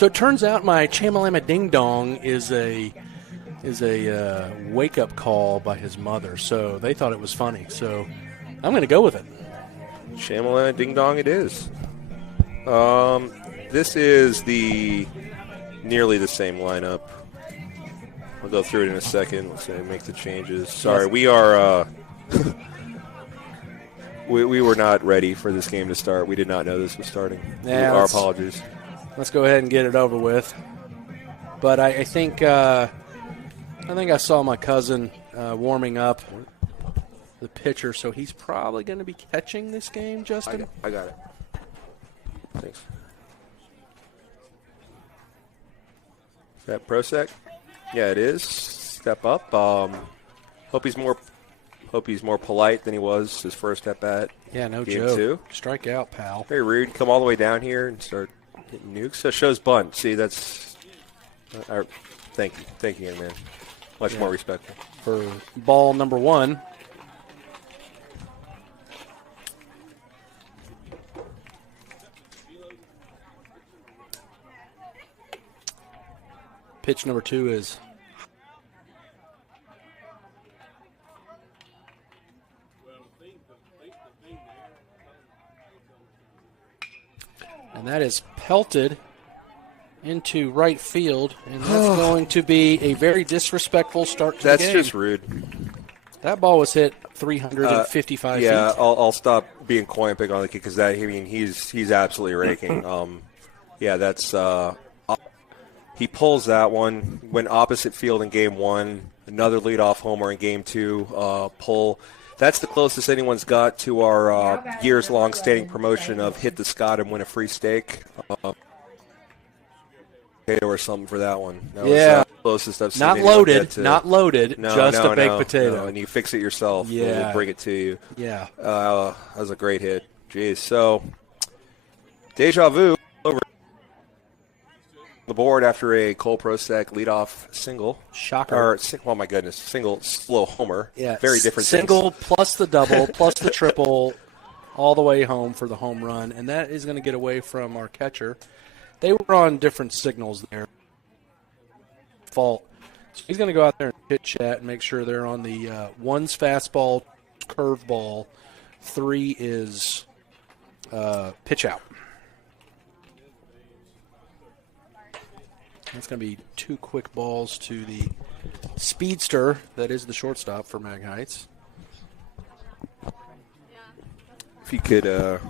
So it turns out my Chamalama Ding Dong is a wake-up call by his mother. So they thought it was funny. So I'm going to go with it. Chamalama Ding Dong it is. This is nearly the same lineup. We'll go through it in a second. Let's make the changes. Sorry, we are we were not ready for this game to start. We did not know this was starting. Yeah, our apologies. Let's go ahead and get it over with. But I think I saw my cousin warming up the pitcher, so he's probably going to be catching this game, Justin. I got it. Thanks. Is that Prosek? Yeah, it is. Step up. Hope he's more polite than he was his first at bat. Yeah, no Game joke. 2. Strike out, pal. Very rude. Come all the way down here and start hitting nukes. So it shows bunt. See, that's. Thank you, young man. Much more respectful. For ball number 1. Pitch number 2 is. And that is pelted into right field, and that's going to be a very disrespectful start to the game. That's just rude. That ball was hit 355 feet. Yeah, I'll stop being coy and pick on the kid because he's absolutely raking. Yeah, that's he pulls that one. Went opposite field in game 1. Another leadoff homer in game 2. Pull. That's the closest anyone's got to our years-long standing promotion of hit the Scott and win a free steak. Or something for that one. That was the closest I've seen. Not loaded, just a baked potato. No, and you fix it yourself. Yeah. We'll bring it to you. Yeah. That was a great hit. Jeez. So, deja vu over the board after a Cole Prosek leadoff single. Shocker. Oh, my goodness. Single, slow homer. Yeah. Very different single things. Plus the double, plus the triple, all the way home for the home run. And that is going to get away from our catcher. They were on different signals there. Fault. So he's going to go out there and chit-chat and make sure they're on the 1's fastball, curveball, 3 is pitch out. That's going to be 2 quick balls to the speedster that is the shortstop for Mag Heights. If you could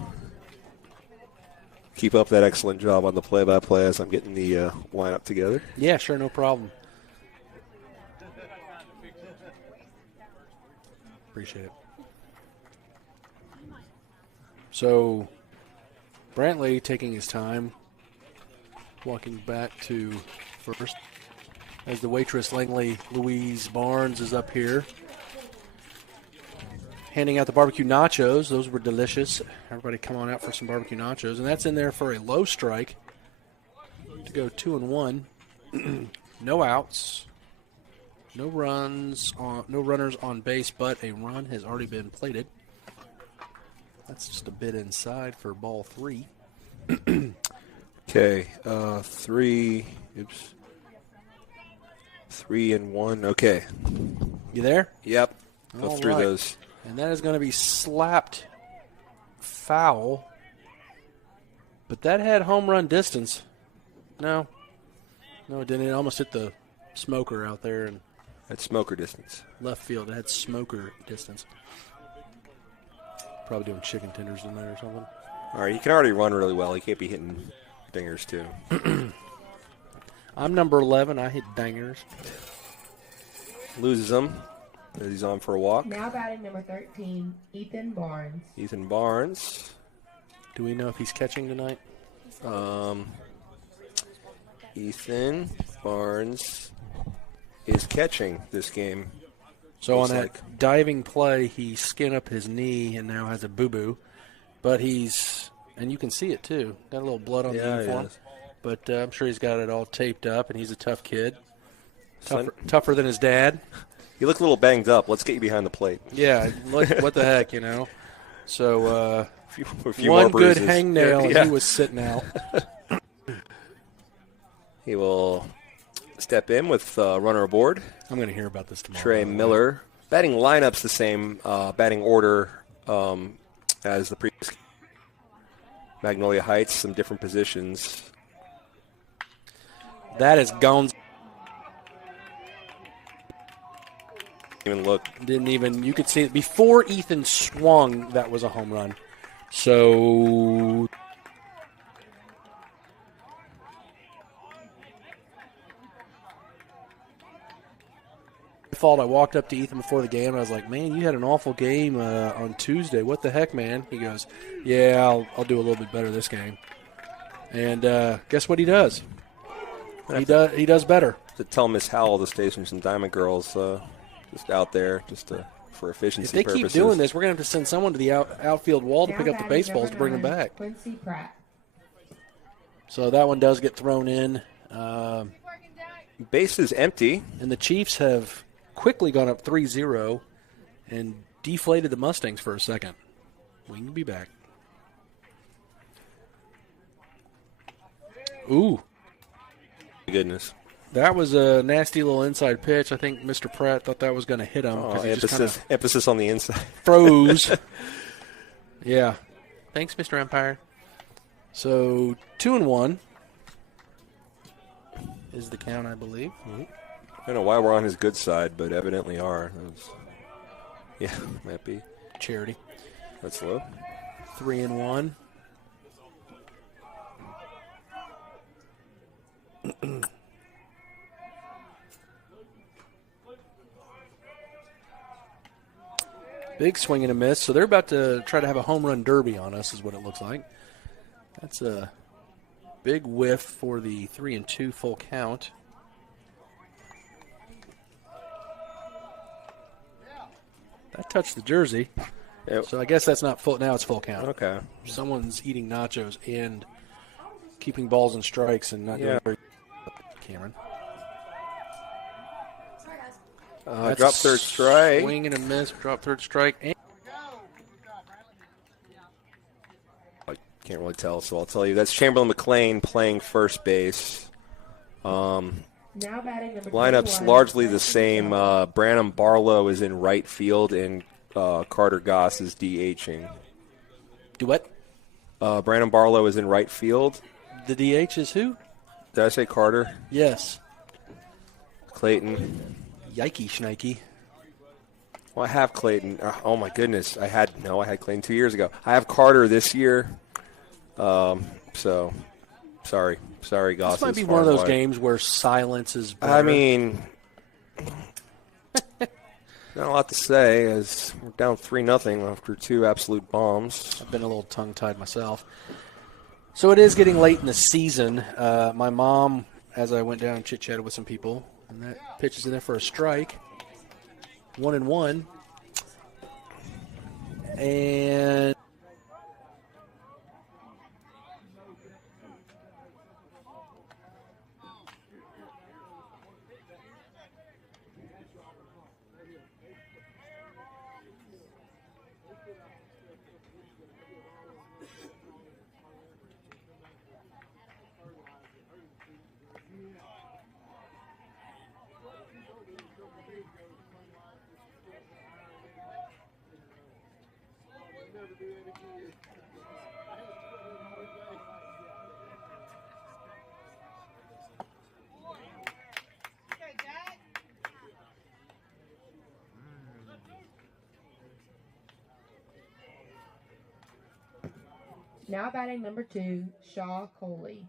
keep up that excellent job on the play-by-play as I'm getting the lineup together. Yeah, sure, no problem. Appreciate it. So, Brantley taking his time, walking back to first, as the waitress Langley Louise Barnes is up here, handing out the barbecue nachos. Those were delicious. Everybody come on out for some barbecue nachos. And that's in there for a low strike to go 2-1. No outs. No runners on base, but a run has already been plated. That's just a bit inside for ball 3. Okay, 3 and 1. Okay. You there? Yep. Go All through right. those. And that is going to be slapped foul. But that had home run distance. No, it didn't. It almost hit the smoker out there in At smoker distance. left field. It had smoker distance. Probably doing chicken tenders in there or something. All right, he can already run really well. He can't be hitting dingers, too. I'm number 11. I hit dangers. Loses them as he's on for a walk. Now batting number 13, Ethan Barnes. Ethan Barnes. Do we know if he's catching tonight? Ethan Barnes is catching this game. So Looks on that like. diving play, he skinned up his knee and now has a boo-boo. But and you can see it too, got a little blood on the uniform. Yes. But I'm sure he's got it all taped up, and he's a tough kid. Tougher than his dad. You look a little banged up. Let's get you behind the plate. Yeah, what the heck, you know. So a few one more good bruises. hangnail, Yeah. and he was sitting out. He will step in with runner aboard. I'm going to hear about this tomorrow. Trey Miller. Batting lineup's the same batting order as the previous. Magnolia Heights, some different positions. That is gone. Even look. Didn't even, you could see it before Ethan swung, that was a home run. So I walked up to Ethan before the game and I was like, man, you had an awful game on Tuesday. What the heck, man? He goes, yeah, I'll do a little bit better this game. And guess what he does? He does better. To tell Miss Howell to station some Diamond Girls just out there for efficiency If they purposes. keep doing this, we're going to have to send someone to the outfield wall to pick up the baseballs to bring them back. Quincy Pratt. So that one does get thrown in. Base is empty. And the Chiefs have quickly gone up 3-0 and deflated the Mustangs for a second. We can be back. Ooh. Goodness. That was a nasty little inside pitch. I think Mr. Pratt thought that was going to hit him. Oh, He just kind of emphasis on the inside. froze. Yeah. Thanks, Mr. Empire. So 2-1 is the count, I believe. I don't know why we're on his good side, but evidently are. Yeah, might be. Charity. That's low. 3-1. Big swing and a miss. So they're about to try to have a home run derby on us, is what it looks like. That's a big whiff for the 3-2 full count. That touched the jersey. Yep. So I guess that's not full. Now it's full count. Okay. Someone's eating nachos and keeping balls and strikes and not doing very good, Cameron. Drop third strike. Swing and a miss. Drop third strike. And I can't really tell, so I'll tell you. That's Chamberlain McLean playing first base. Now batting number Lineup's 21, largely the Quincy same. Pratt. Branham Barlow is in right field, and Carter Goss is DHing. do what? Branham Barlow is in right field. The DH is who? Did I say Carter? Yes. Clayton. Yikey, Schnikey. Well, I have Clayton. Oh, my goodness. I had Clayton 2 years ago. I have Carter this year. So, sorry, Goss. This might be one of those games where silence is better. I mean, not a lot to say as we're down 3-0 after two absolute bombs. I've been a little tongue-tied myself. So it is getting late in the season. My mom, as I went down and chit-chatted with some people, and that pitch is in there for a strike. 1-1. And Now batting number 2, Shaw Coley.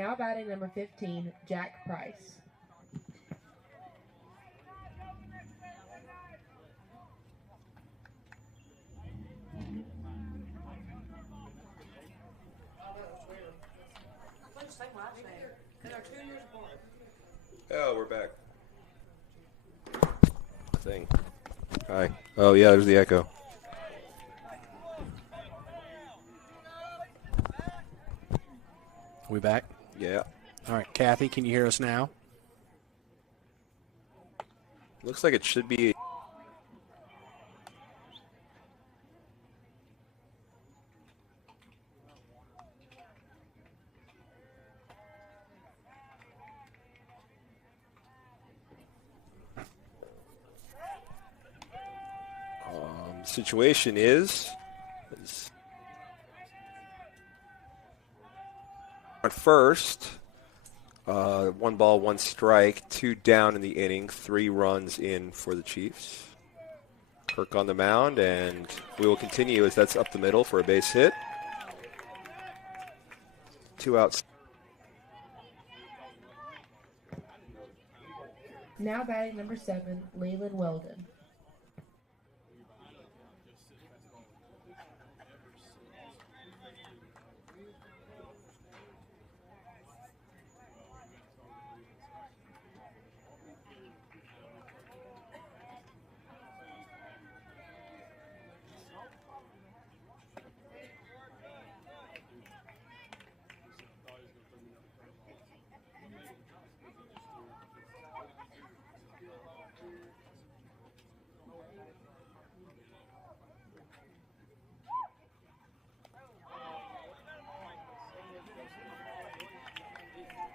Now batting number 15, Jack Price. Oh, we're back. Thing. Hi. Oh, yeah, there's the echo. We back? Yeah. All right, Kathy, can you hear us now? Looks like it should be. Situation is at first, 1 ball, 1 strike, 2 down in the inning, 3 runs in for the Chiefs. Kirk on the mound, and we will continue as that's up the middle for a base hit. 2 outs. Now batting number 7, Leland Weldon.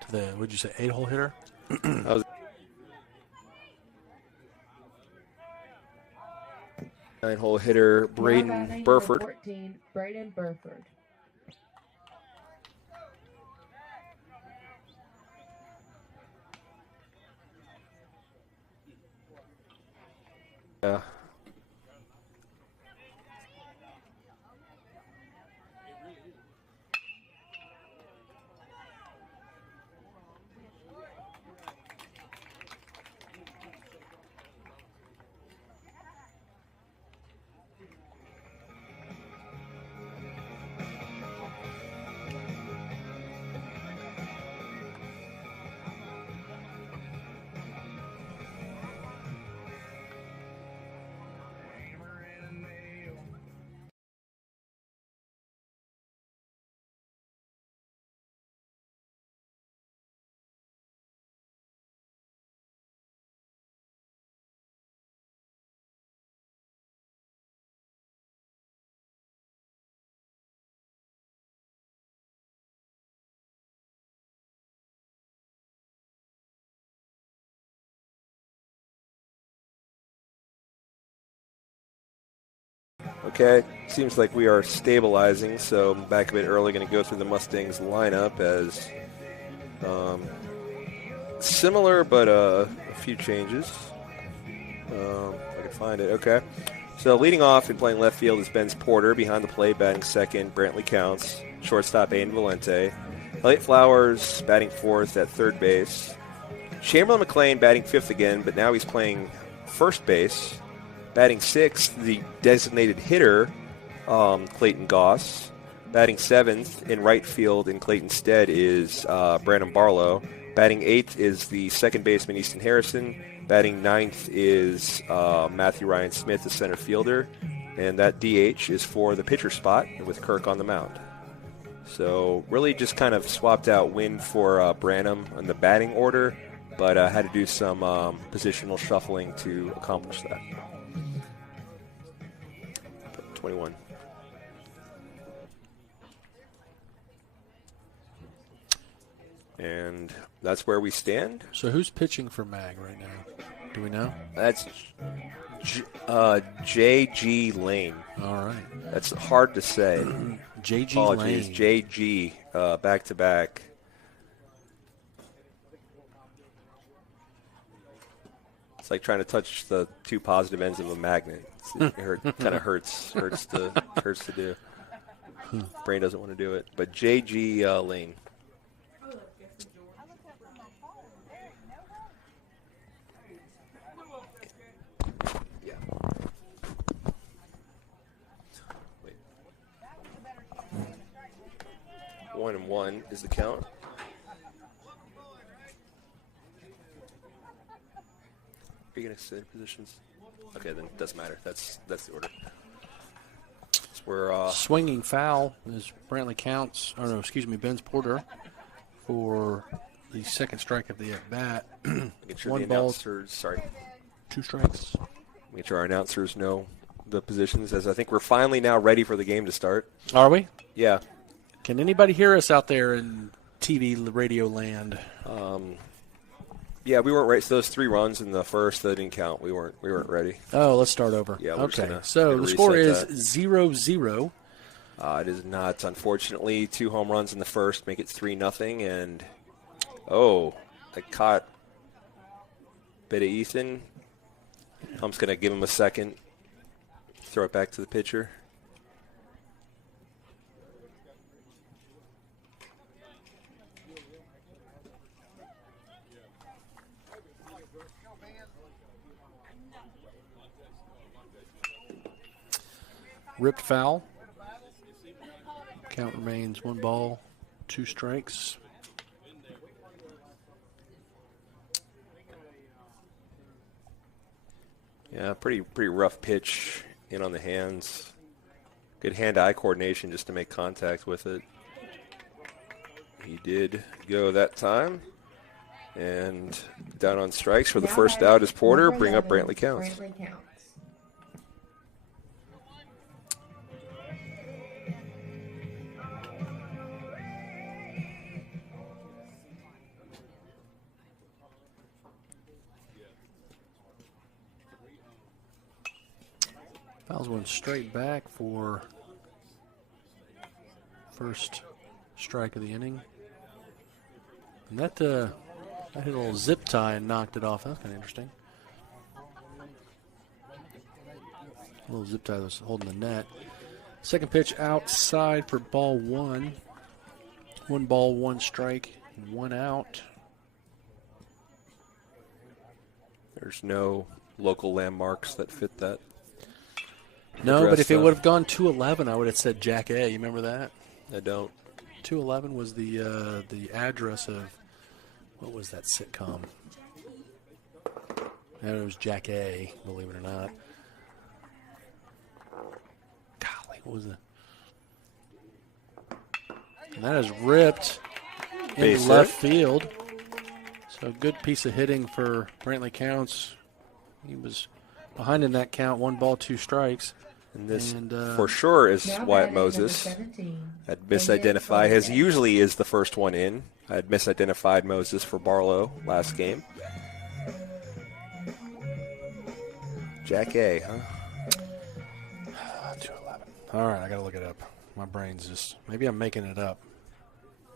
To the, what'd you say, 8-hole hitter? That was 9-hole hitter, Now Braden batting Burford. number 14, Braden Burford. Yeah. Okay, seems like we are stabilizing, so I'm back a bit early. Going to go through the Mustangs lineup as similar, but a few changes. If I can find it. Okay, so leading off and playing left field is Ben Porter. Behind the plate, batting second, Brantley Counts. Shortstop, Aiden Valente. Elliott Flowers batting fourth at third base. Chamberlain McLean batting fifth again, but now he's playing first base. Batting sixth, the designated hitter, Clayton Goss. Batting seventh in right field in Clayton's stead is Brandon Barlow. Batting eighth is the second baseman, Easton Harrison. Batting ninth is Matthew Ryan Smith, the center fielder. And that DH is for the pitcher spot with Kirk on the mound. So really just kind of swapped out Wynn for Branham in the batting order, but had to do some positional shuffling to accomplish that. 21. And that's where we stand. So who's pitching for Mag right now? Do we know? That's J.G. Lane. All right. That's hard to say. J.G. Apologies. Lane. J.G. Back-to-back. It's like trying to touch the two positive ends of a magnet. It kind of hurts to do. Brain doesn't want to do it. But J.G. Lane. 1 is the count. Are you going to say positions? Okay, then it doesn't matter. That's the order. So we're swinging foul is Brantley Counts. Oh no, excuse me, Ben's Porter for the second strike of the at bat. Make sure One the ball, announcers, sorry. 2 strikes. Make sure our announcers know the positions, as I think we're finally now ready for the game to start. Are we? Yeah. Can anybody hear us out there in TV radio land? Yeah, we weren't ready. So those 3 runs in the first that didn't count. We weren't ready. Oh, let's start over. Yeah, we're just okay. gonna So the score is that. 0-0. It is not. Unfortunately, 2 home runs in the first make it 3-0. And I caught a bit of Ethan. I'm just gonna give him a second. Throw it back to the pitcher. Ripped foul. Count remains 1 ball, 2 strikes. Yeah, pretty rough pitch in on the hands. Good hand-eye coordination just to make contact with it. He did go that time. And down on strikes for the first out is Porter. Bring up Brantley Counts. Fouls one straight back for first strike of the inning. And that hit a little zip tie and knocked it off. That's kind of interesting. A little zip tie that was holding the net. Second pitch outside for ball 1. 1 ball, 1 strike, 1 out. There's no local landmarks that fit that. No, but if it would have gone 211, I would have said Jack A. You remember that? I don't. 211 was the address of, what was that sitcom? And it was Jack A., believe it or not. Golly, what was it? And that is ripped in left field. So good piece of hitting for Brantley Counts. He was behind in that count, 1 ball, 2 strikes. And this, for sure, is Wyatt Moses. I'd misidentified, as usually is the first one in. I had misidentified Moses for Barlow last game. Jack A., huh? 211. All right, I got to look it up. My brain's just, maybe I'm making it up.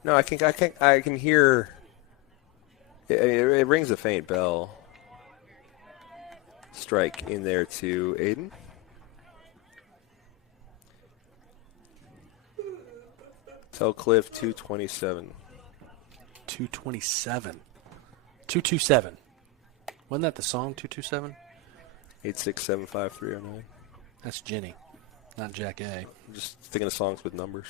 No, I can hear, it rings a faint bell. Strike in there to Aiden. Tell Cliff 227. 227. 227. Wasn't that the song, 227? 8675309. That's Jenny, not Jack A. I'm just thinking of songs with numbers.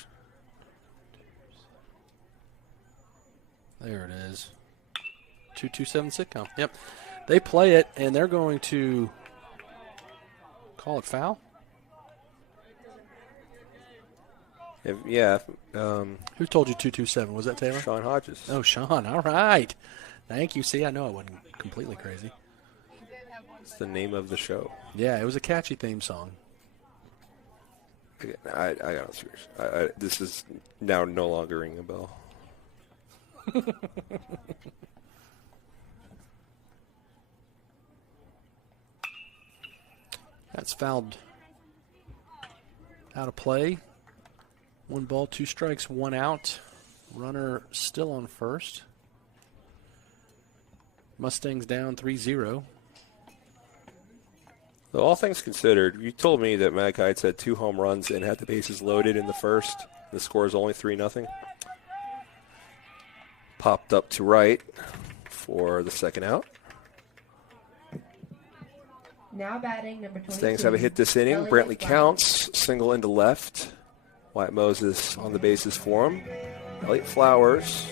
There it is. 227 sitcom. Yep. They play it, and they're going to call it foul? Who told you 227? Was that Taylor? Sean Hodges. Oh, Sean. All right. Thank you. See, I know I wasn't completely crazy. It's the name of the show. Yeah, it was a catchy theme song. I got no serious. This is now no longer ringing a bell. That's fouled out of play. 1 ball, 2 strikes, 1 out. Runner still on first. Mustangs down 3-0. So all things considered, you told me that Matt Kites had 2 home runs and had the bases loaded in the first. The score is only 3-0. Popped up to right for the second out. Now batting number 22. Mustangs have a hit this inning. Brantley Counts, single into left. Wyatt Moses on the bases for him. Elliot Flowers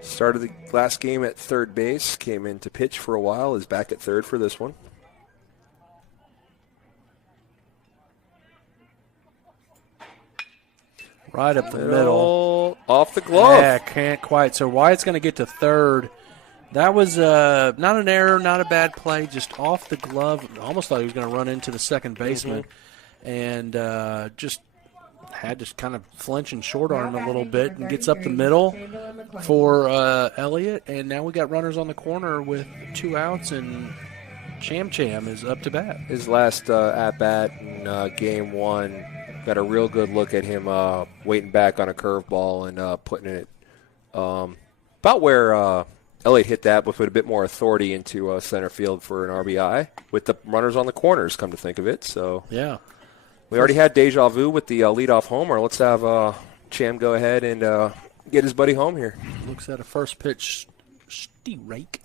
started the last game at third base, came in to pitch for a while, is back at third for this one. Right up the middle. Off the glove. Yeah, can't quite. So Wyatt's going to get to third. That was not an error, not a bad play, just off the glove. Almost thought he was going to run into the second baseman, and just had to kind of flinch and short arm a little bit, and gets up the middle for Elliott. And now we got runners on the corner with 2 outs, and Cham Cham is up to bat. His last at-bat in game 1, got a real good look at him waiting back on a curveball and putting it about where Elliott hit that with a bit more authority into center field for an RBI with the runners on the corners, come to think of it. So yeah, we already had deja vu with the leadoff homer. Let's have Cham go ahead and get his buddy home here. Looks at a first pitch strike.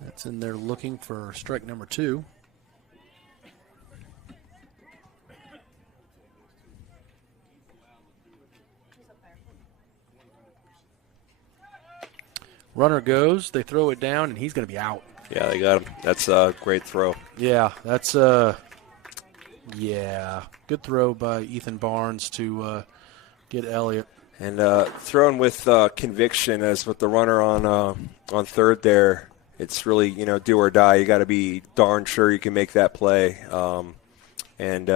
That's in there looking for strike number 2. Runner goes, they throw it down, and he's going to be out. Yeah, they got him. That's a great throw. Yeah, that's good throw by Ethan Barnes to get Elliott. And thrown with conviction, as with the runner on third there. It's really, do or die. You got to be darn sure you can make that play. And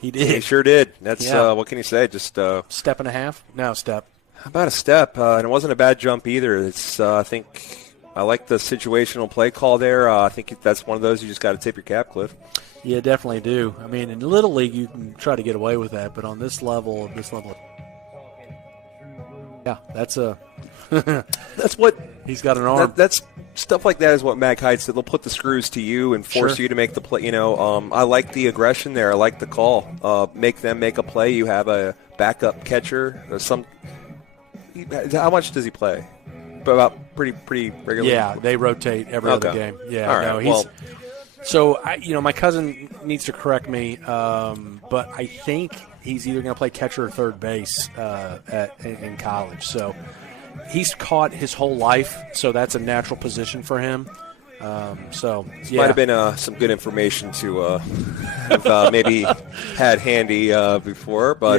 he did. He sure did. That's what can you say? Just step and a half. No, step. About a step, and it wasn't a bad jump either. It's I think I like the situational play call there. I think that's one of those you just got to tip your cap, Cliff. Yeah, definitely do. I mean, in Little League you can try to get away with that, but on this level, yeah, that's that's what he's got an arm. That's stuff like that is what Mag Hyde said. They'll put the screws to you and force you to make the play. I like the aggression there. I like the call. Make them make a play. You have a backup catcher. How much does he play? About pretty regularly. Yeah, they rotate every other game. Yeah, all right. No, so my cousin needs to correct me, but I think he's either going to play catcher or third base in college. So he's caught his whole life, so that's a natural position for him. Might have been some good information to have maybe had handy before, but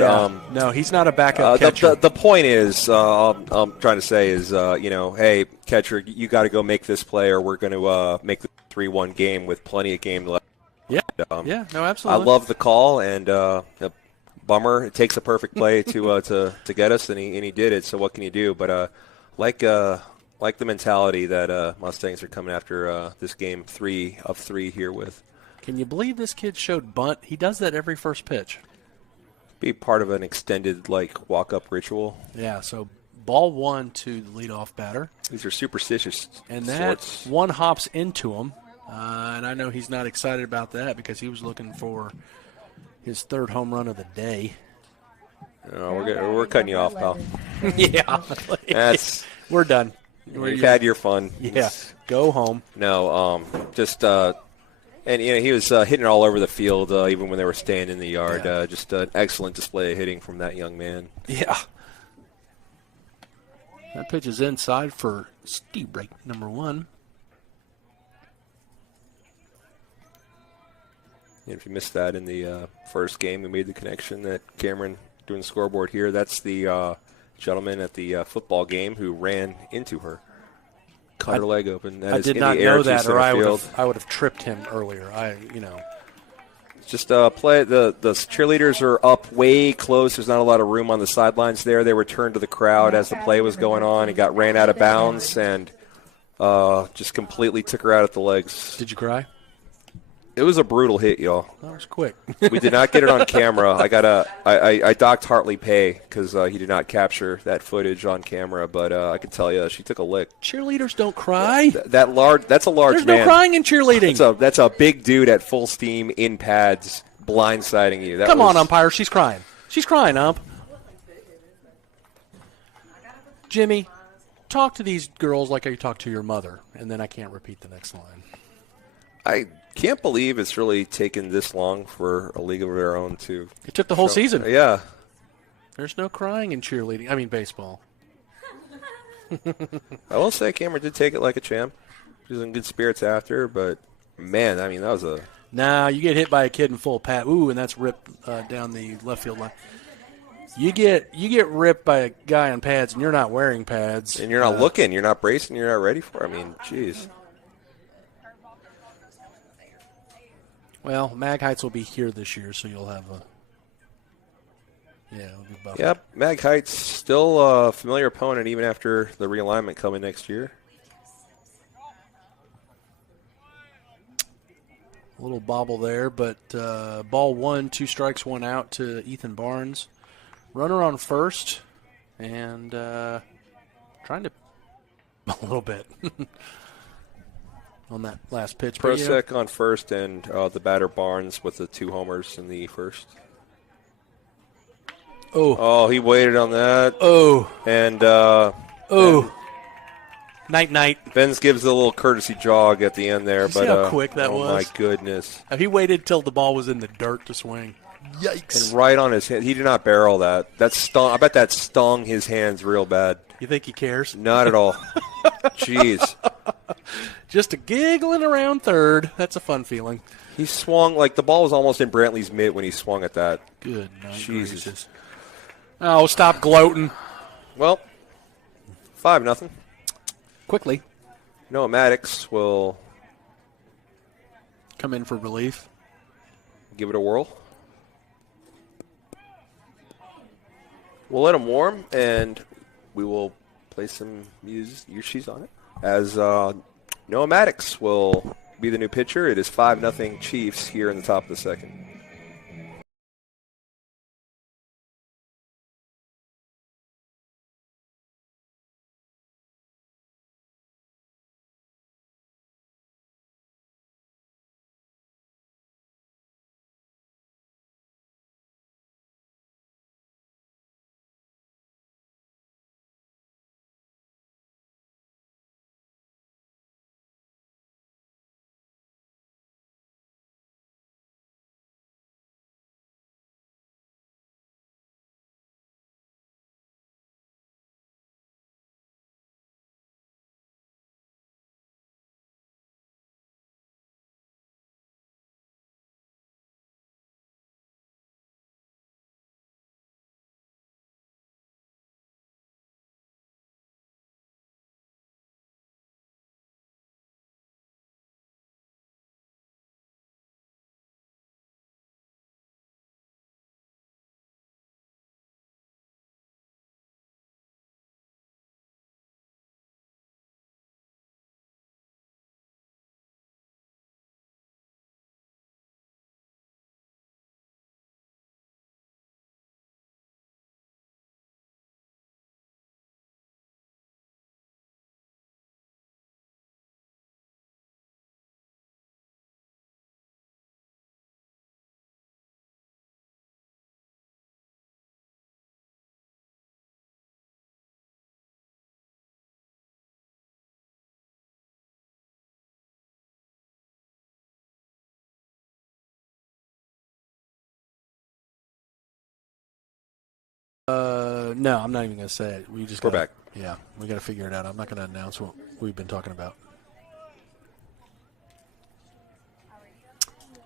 no, he's not a backup catcher. The point is, I'm trying to say is, hey, catcher, you got to go make this play, or we're going to make the 3-1 game with plenty of game left. Yeah, no, absolutely. I love the call, and bummer. It takes a perfect play to get us, and he did it. So what can you do? But like the mentality that Mustangs are coming after this game 3 of 3 here with. Can you believe this kid showed bunt? He does that every first pitch. Be part of an extended walk-up ritual. Yeah, so ball 1 to the leadoff batter. These are superstitious and that sorts. One hops into him, and I know he's not excited about that because he was looking for his 3rd home run of the day. Oh, we're cutting you off, pal. Yeah. We're done. You've had your fun. Yeah, go home. No, and he was hitting it all over the field, even when they were staying in the yard. Yeah. Just an excellent display of hitting from that young man. Yeah. That pitch is inside for Steve break number 1. And if you missed that in the first game, we made the connection that Cameron doing the scoreboard here. That's the gentleman at the football game who ran into her, cut her leg open. That I is did in not the air know to that, center or I field. would have tripped him earlier. Just play. The cheerleaders are up way close. There's not a lot of room on the sidelines there. They returned to the crowd as the play was going on. He ran out of bounds and just completely took her out at the legs. Did you cry? It was a brutal hit, y'all. That was quick. We did not get it on camera. I docked Hartley Pay because he did not capture that footage on camera. But I can tell you, she took a lick. Cheerleaders don't cry. That's a large There's man. no crying in cheerleading. That's a big dude at full steam in pads, blindsiding you. Come on, umpire. She's crying. She's crying, ump. Jimmy, talk to these girls like you talk to your mother, and then I can't repeat the next line. I can't believe it's really taken this long for a league of their own to. It took the whole season. Yeah. There's no crying in cheerleading. I mean, baseball. I will say Cameron did take it like a champ. She was in good spirits after, but, man, I mean, that was a. Nah, you get hit by a kid in full pad. Ooh, and that's ripped down the left field line. You get ripped by a guy in pads, and you're not wearing pads. And you're not looking. You're not bracing. You're not ready for it. I mean, jeez. Well, Mag Heights will be here this year, so you'll have a. Yeah, it'll be buffered. Yep, Mag Heights still a familiar opponent even after the realignment coming next year. A little bobble there, but ball 1, 2 strikes, 1 out to Ethan Barnes. Runner on first, and trying to a little bit on that last pitch. Prosek on first, and the batter Barnes with the 2 homers in the first. Oh, he waited on that. And night. Benz gives a little courtesy jog at the end there. See how quick that was? Oh, my goodness. He waited till the ball was in the dirt to swing. Yikes. And right on his hand. He did not barrel that. That stung. I bet that stung his hands real bad. You think he cares? Not at all. Jeez. Just a giggling around third. That's a fun feeling. He swung like the ball was almost in Brantley's mitt when he swung at that. Good night, Jesus. Gracious. Oh, stop gloating. Well, 5-0. Quickly. Noah Maddox will come in for relief. Give it a whirl. We'll let him warm, and we will play some she's on it. As Noah Maddox will be the new pitcher. It is 5-0 Chiefs here in the top of the second. No, I'm not even going to say it. We're back. Yeah, we got to figure it out. I'm not going to announce what we've been talking about.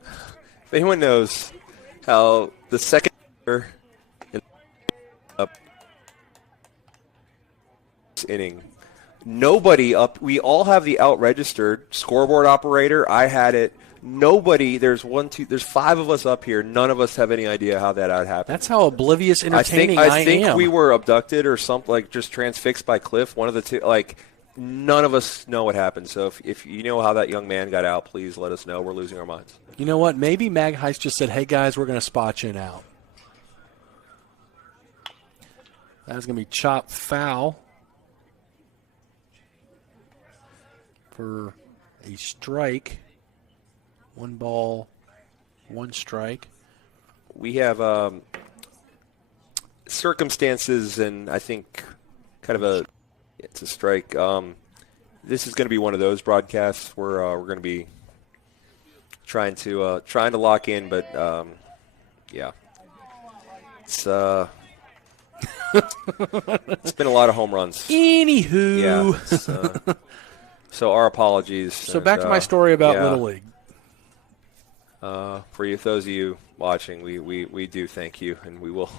If anyone knows how the second inning, nobody up. We all have the out-registered scoreboard operator. I had it. Nobody. There's 5 of us up here. None of us have any idea how that happened. That's how oblivious, entertaining I think am. we were abducted or something, like just transfixed by Cliff. One of the two. Like none of us know what happened. So if you know how that young man got out, please let us know. We're losing our minds. You know what? Maybe Mag Heist just said, hey, guys, we're going to spot you out. That's going to be chop foul for a strike. 1 ball, 1 strike. We have circumstances, and I think kind of it's a strike. This is going to be one of those broadcasts where we're going to be trying to lock in, but yeah, it's it's been a lot of home runs. Anywho, yeah. So our apologies. So back to my story about Little League. For you, those of you watching, we do thank you, and we will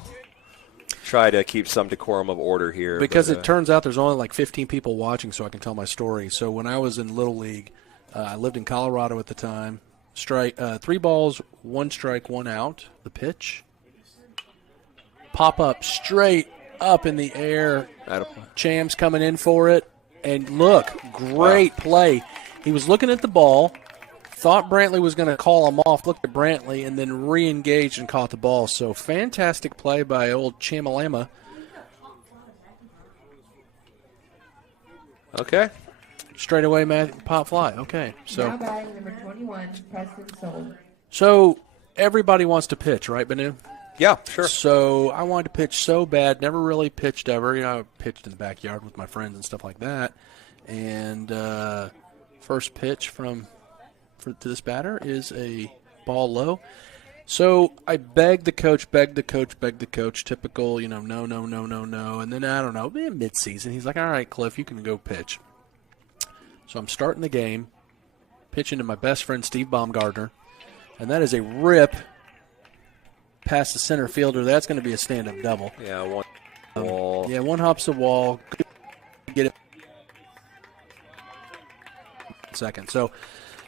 try to keep some decorum of order here. Because it turns out there's only like 15 people watching, so I can tell my story. So when I was in Little League, I lived in Colorado at the time. 3 balls, 1 strike, 1 out. The pitch. Pop up straight up in the air. Cham's coming in for it. And look, great play. He was looking at the ball, thought Brantley was going to call him off, looked at Brantley, and then re-engaged and caught the ball. So fantastic play by old Chamalama. Okay. Straight away, pop fly. Okay. So Now batting number 21, Preston Sold. So everybody wants to pitch, right, Banu? Yeah, sure. So I wanted to pitch so bad, never really pitched ever. I pitched in the backyard with my friends and stuff like that. And first pitch to this batter is a ball low. So I begged the coach. Typical, no. And then, I don't know, mid-season, he's like, all right, Cliff, you can go pitch. So I'm starting the game, pitching to my best friend, Steve Baumgartner. And that is a rip past the center fielder. That's going to be a stand-up double. Yeah, one wall. One hops the wall. Get it. Second. So,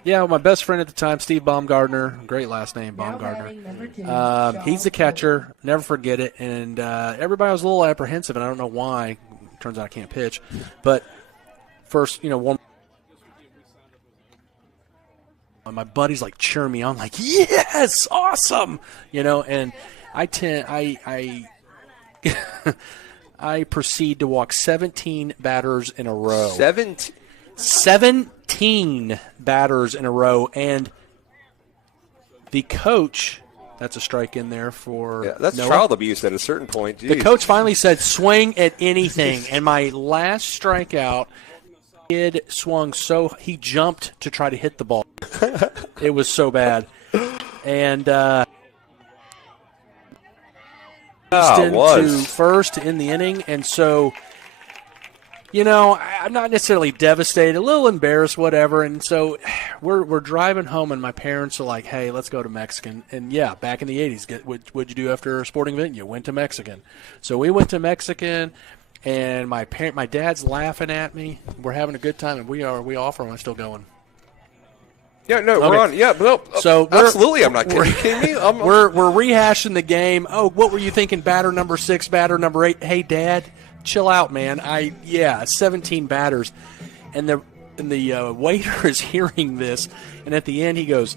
my best friend at the time, Steve Baumgartner. Great last name, Baumgartner. He's the catcher. Never forget it. And everybody was a little apprehensive, and I don't know why. Turns out I can't pitch. But first, one. And my buddy's like cheering me on, like, yes, awesome, and I proceed to walk 17 batters in a row. 17 batters in a row, and the coach, that's a strike in there for that's Noah. Child abuse at a certain point. Jeez. The coach finally said, swing at anything, and my last strikeout, kid swung he jumped to try to hit the ball. It was so bad. And to first in the inning. And so, I'm not necessarily devastated, a little embarrassed, whatever. And so we're driving home, and my parents are like, hey, let's go to Mexican. And, back in the 80s, what'd you do after a sporting event? You went to Mexican. So we went to Mexican. And my dad's laughing at me. We're having a good time, and we off, or am I still going? Yeah, no, okay. We're on. Yeah, no, so absolutely. I'm not kidding. Are you kidding me? We're rehashing the game. Oh, what were you thinking? Batter number 6, batter number 8. Hey, Dad, chill out, man. 17 batters, and the waiter is hearing this, and at the end he goes,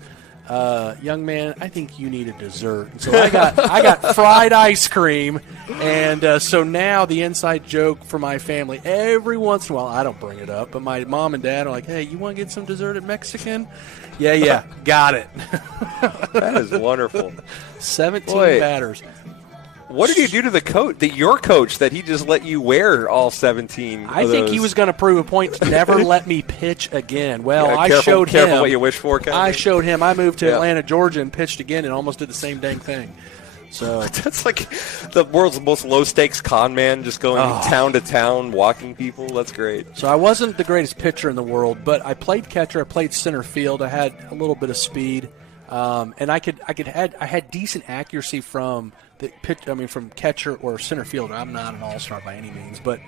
young man, I think you need a dessert. And so I got fried ice cream, and so now the inside joke for my family, every once in a while, I don't bring it up, but my mom and dad are like, hey, you want to get some dessert at Mexican? Yeah, got it. That is wonderful. 17 batters. What did you do to the coach, your coach, that he just let you wear all 17 I think he was going to prove a point to never let me pitch again. Well, I showed him. Careful what you wish for, kind of I thing. showed him. I moved to Atlanta, Georgia, and pitched again and almost did the same dang thing. So that's like the world's most low-stakes con man, just going town to town, walking people. That's great. So I wasn't the greatest pitcher in the world, but I played catcher. I played center field. I had a little bit of speed, and I had decent accuracy from the pitch. I mean, from catcher or center field. I'm not an all-star by any means, but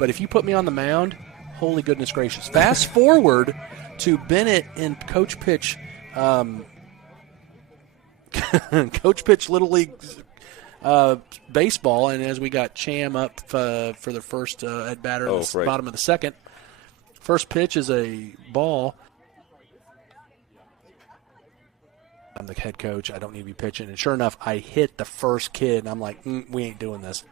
if you put me on the mound, holy goodness gracious! Fast forward to Bennett and Coach Pitch. Coach Pitch Little League baseball, and as we got Cham up for the first at batter in the bottom of the second, first pitch is a ball. I'm the head coach. I don't need to be pitching. And sure enough, I hit the first kid, and I'm like, we ain't doing this.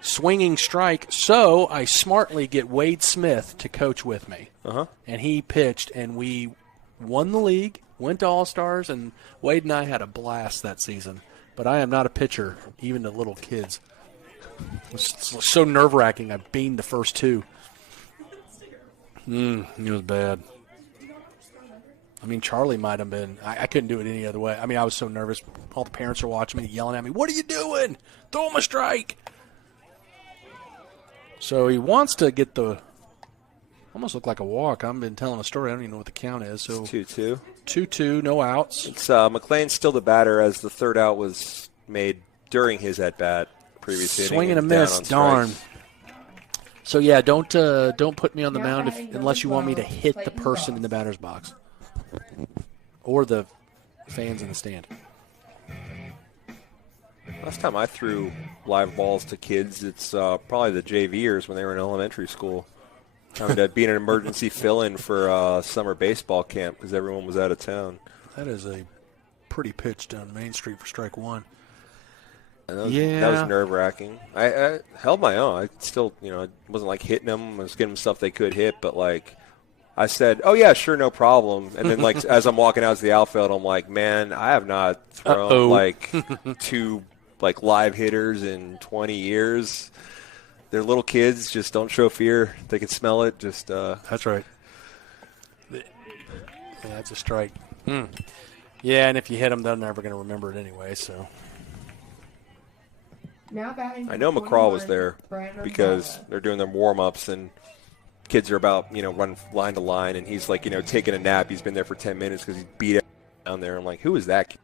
Swinging strike. So I smartly get Wade Smith to coach with me. And he pitched, and we won the league, went to All-Stars, and Wade and I had a blast that season. But I am not a pitcher, even to little kids. It was so nerve-wracking. I beamed the first two. It was bad. I mean, Charlie might have been. I couldn't do it any other way. I mean, I was so nervous. All the parents are watching me, yelling at me, "What are you doing? Throw him a strike." So he wants to get the – almost looked like a walk. I've been telling a story. I don't even know what the count is. So 2-2. 2-2, no outs. It's McLean's still the batter as the third out was made during his at-bat previous inning. Swing and a miss, darn. So, yeah, don't put me on the mound unless you want me to hit the person in the batter's box or the fans in the stand. Last time I threw live balls to kids, it's probably the JVers when they were in elementary school. Having to be an emergency fill-in for summer baseball camp because everyone was out of town. That is a pretty pitch down Main Street for strike one. And that was nerve-wracking. I held my own. I still, it wasn't like hitting them. I was getting them stuff they could hit, but like I said, oh, yeah, sure, no problem. And then like as I'm walking out to the outfield, I'm like, man, I have not thrown like two like live hitters in 20 years. They're little kids. Just don't show fear. They can smell it. Just That's right. Yeah, that's a strike. Yeah, and if you hit them, they're never going to remember it anyway. So Now batting I know for McCraw was 21, there Brandon because Barlow. they're doing their warm-ups and kids are about, run line to line, and he's like, taking a nap. He's been there for 10 minutes because he's beat down there. I'm like, who is that kid?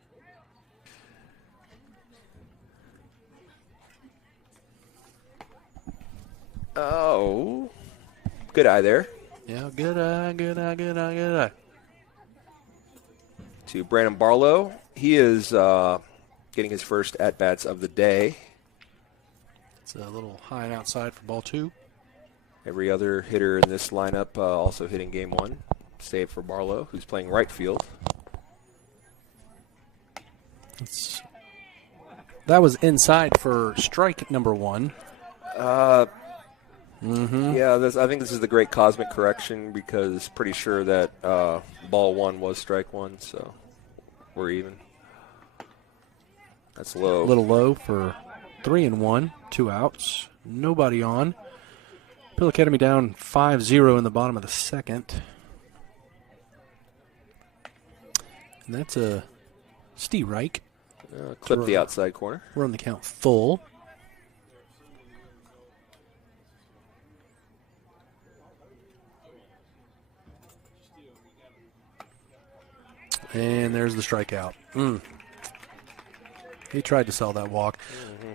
Oh, good eye there. yeah, good eye. To Brandon Barlow. He is getting his first at-bats of the day. It's a little high and outside for ball two. Every other hitter in this lineup also hitting game one, save for Barlow, who's playing right field. That was inside for strike number one. Yeah, I think this is the great cosmic correction because pretty sure that ball one was strike one, so we're even. That's low. A little low for 3-1, 2 outs, nobody on. Pill Academy down 5-0 in the bottom of the second. And that's a Steve Reich. Clip the outside corner. Run the count full. And there's the strikeout. He tried to sell that walk.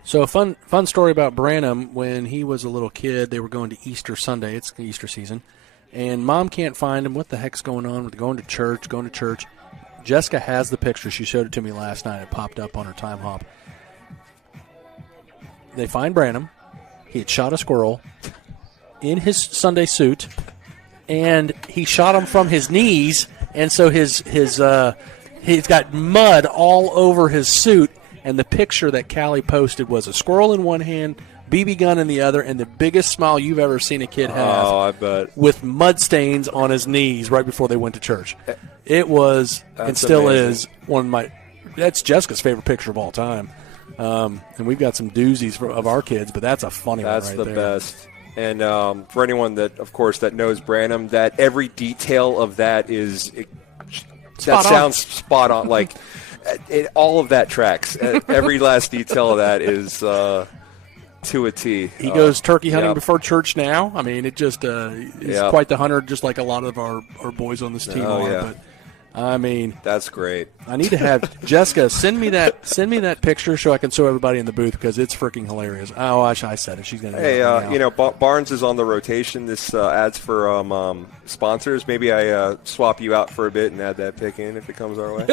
So a fun story about Branham. When he was a little kid, they were going to Easter Sunday. It's Easter season. And Mom can't find him. What the heck's going on with going to church? Jessica has the picture. She showed it to me last night. It popped up on her time hop. They find Branham. He had shot a squirrel in his Sunday suit, and he shot him from his knees, and so he's got mud all over his suit. And the picture that Callie posted was a squirrel in one hand, BB gun in the other, and the biggest smile you've ever seen a kid have. Oh, I bet. With mud stains on his knees right before they went to church. It was, and still amazing. is, that's Jessica's favorite picture of all time. And we've got some doozies of our kids, but that's a funny one right there. That's the best. And for anyone that, of course, that knows Branham, that every detail of that sounds spot on. Like, all of that tracks. Every last detail of that is to a T. He goes turkey hunting before church now. I mean, it just he's quite the hunter, just like a lot of our boys on this team are. Yeah. But I mean, that's great. I need to have Jessica send me that picture so I can show everybody in the booth because it's freaking hilarious. Oh, I said it. She's gonna. Hey, Barnes is on the rotation. This adds for sponsors. Maybe I swap you out for a bit and add that pick in if it comes our way.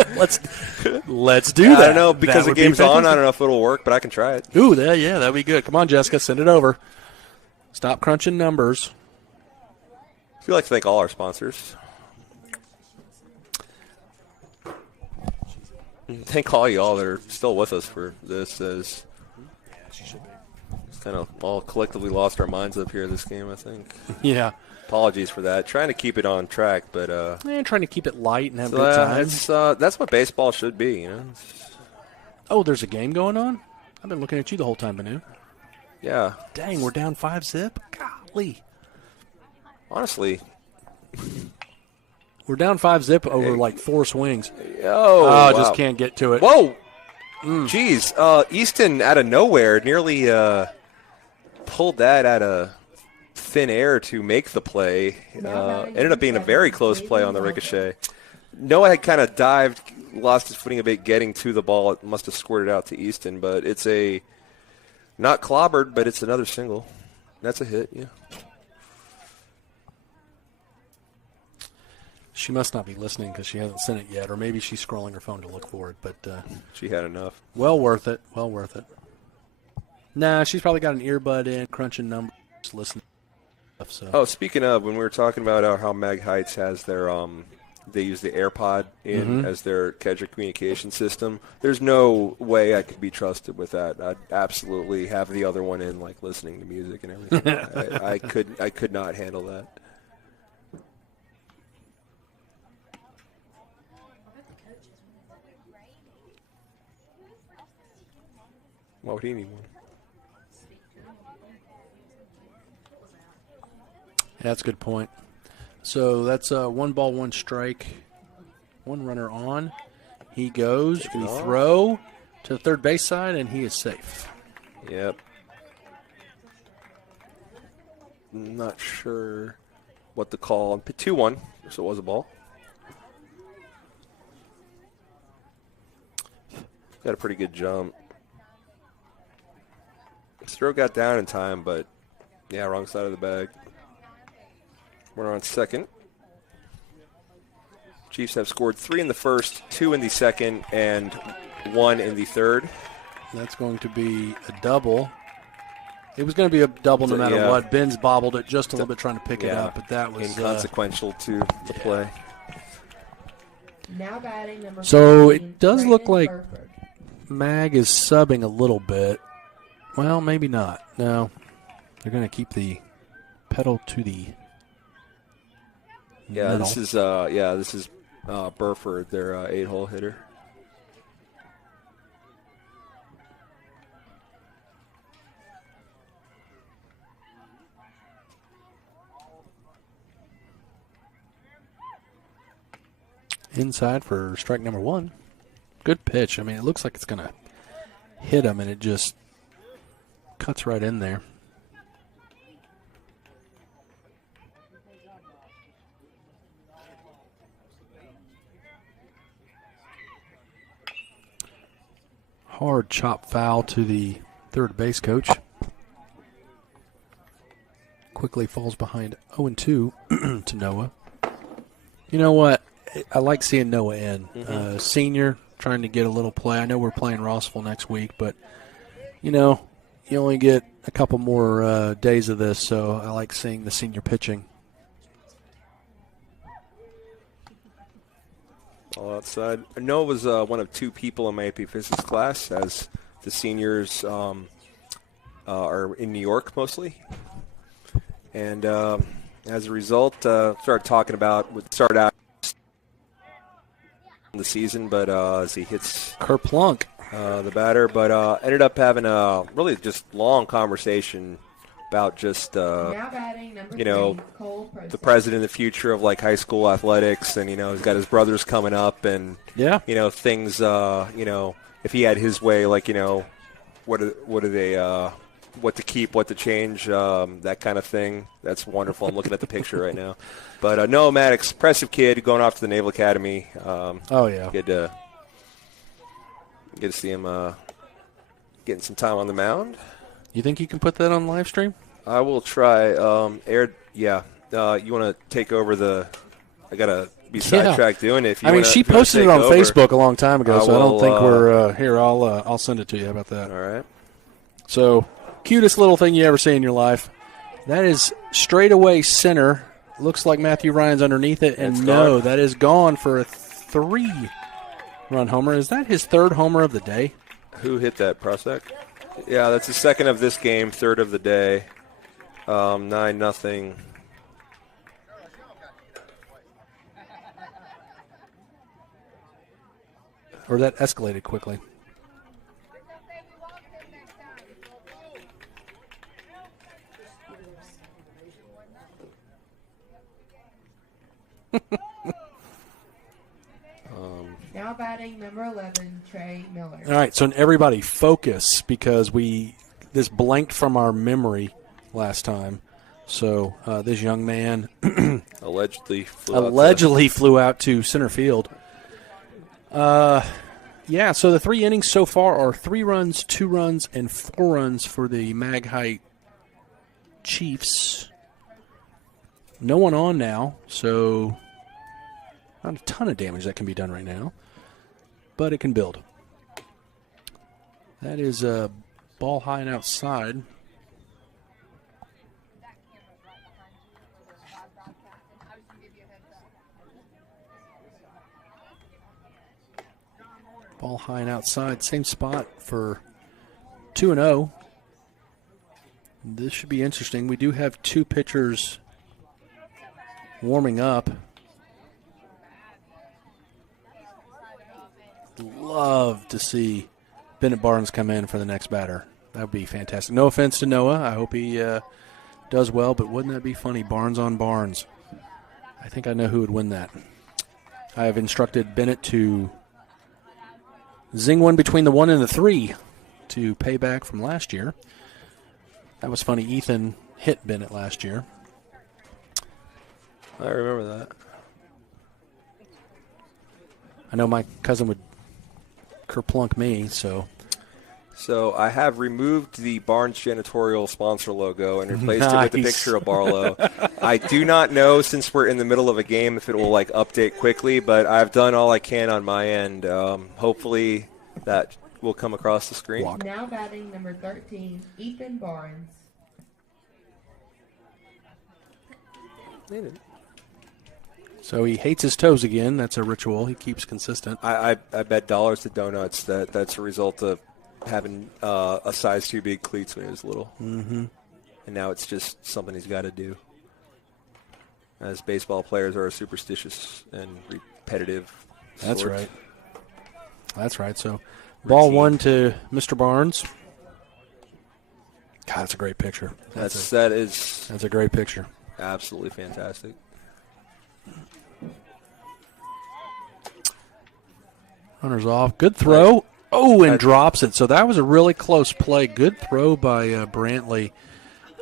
let's do that. I don't know because the game's on. I don't know if it'll work, but I can try it. Ooh, that'd be good. Come on, Jessica, send it over. Stop crunching numbers. We'd like to thank all our sponsors. Thank all y'all that are still with us for this. As kind of all collectively lost our minds up here this game, I think. Yeah. Apologies for that. Trying to keep it on track, but trying to keep it light and have a good time. That's what baseball should be, you know. Oh, there's a game going on? I've been looking at you the whole time, Manu. Yeah. Dang, we're down 5-zip? Golly. Honestly. We're down 5-zip over like 4 swings. Wow. Just can't get to it. Whoa. Jeez. Easton out of nowhere nearly pulled that out of thin air to make the play. Ended up being a very close play on the ricochet. Noah had kind of dived, lost his footing a bit getting to the ball. It must have squirted out to Easton, but it's not clobbered, but it's another single. That's a hit, yeah. She must not be listening because she hasn't sent it yet, or maybe she's scrolling her phone to look for it. But she had enough. Well worth it. Well worth it. Nah, she's probably got an earbud in, crunching numbers, listening. So. Oh, speaking of, when we were talking about how Mag Heights has their they use the AirPod as their Kedra communication system. There's no way I could be trusted with that. I'd absolutely have the other one in, like listening to music and everything. I could not handle that. Why would he need one? Yeah, that's a good point. So that's 1 ball, 1 strike, 1 runner on. He goes, we throw to the third base side, and he is safe. Yep. Not sure what the call. 2-1, so it was a ball. Got a pretty good jump. Throw got down in time, but yeah, wrong side of the bag. We're on second. Chiefs have scored 3 in the first, 2 in the second, and 1 in the third. That's going to be a double. It was going to be a double no matter what. Ben's bobbled it just a little bit trying to pick it up, but that was inconsequential to the play. Now batting number so 15, it does look like Burford. Mag is subbing a little bit. Well, maybe not. No, they're going to keep the pedal to the middle. This is Burford, their 8-hole hitter. Inside for strike number 1. Good pitch. I mean, it looks like it's going to hit him, and it just cuts right in there. Hard chop foul to the third base coach. Quickly falls behind 0-2 to Noah. You know what? I like seeing Noah in. Senior, trying to get a little play. I know we're playing Rossville next week, but, you know, you only get a couple more days of this, so I like seeing the senior pitching. All outside. Noah was one of 2 people in my AP Physics class, as the seniors are in New York mostly. And as a result, started talking about what started out in the season, but as he hits Kerplunk, the batter, but ended up having a really just long conversation about just Now batting number you know, 3, Cole Prosek. the president, the future of like high school athletics, and you know he's got his brothers coming up, and yeah, you know things. You know, if he had his way, like you know, what are they? What to keep, what to change, that kind of thing. That's wonderful. I'm looking at the picture right now. But Noah Maddox, impressive kid, going off to the Naval Academy. oh yeah, Good to see him getting some time on the mound. You think you can put that on live stream? I will try. You want to take over the? I gotta be sidetracked doing it. If you she posted it on Facebook a long time ago, so I don't think we're here. I'll send it to you. How about that? All right. So, cutest little thing you ever see in your life. That is straightaway center. Looks like Matthew Ryan's underneath it, and It's no, gone. that is gone for a 3. run homer. Is that his third homer of the day? Who hit that, prospect? Yeah, that's the second of this game, third of the day. 9-0. Or that escalated quickly. Now batting number 11, Trey Miller. All right, so everybody focus because this blanked from our memory last time. So this young man allegedly flew out to center field. Yeah, so the 3 innings so far are 3 runs, 2 runs, and 4 runs for the Mag Height Chiefs. No one on now, so not a ton of damage that can be done right now, but it can build. That is a ball high and outside. Ball high and outside, same spot for 2-0. This should be interesting. We do have 2 pitchers warming up. Love to see Bennett Barnes come in for the next batter. That would be fantastic. No offense to Noah. I hope he does well, but wouldn't that be funny? Barnes on Barnes. I think I know who would win that. I have instructed Bennett to zing one between the 1 and the 3 to pay back from last year. That was funny. Ethan hit Bennett last year. I remember that. I know my cousin would kerplunk me, so. So I have removed the Barnes Janitorial sponsor logo and replaced it with a picture of Barlow. I do not know, since we're in the middle of a game, if it will update quickly, but I've done all I can on my end. Hopefully that will come across the screen. Now batting number 13, Ethan Barnes. So he hates his toes again. That's a ritual. He keeps consistent. I bet dollars to donuts that's a result of having a size too big cleats when he was little. Mm-hmm. And now it's just something he's got to do. As baseball players are superstitious and repetitive. That's sorts. right. That's right. So ball 1 to Mr. Barnes. God, that's a great picture. That's a great picture. Absolutely fantastic. Runner's off. Good throw. Oh, and drops it. So that was a really close play. Good throw by Brantley.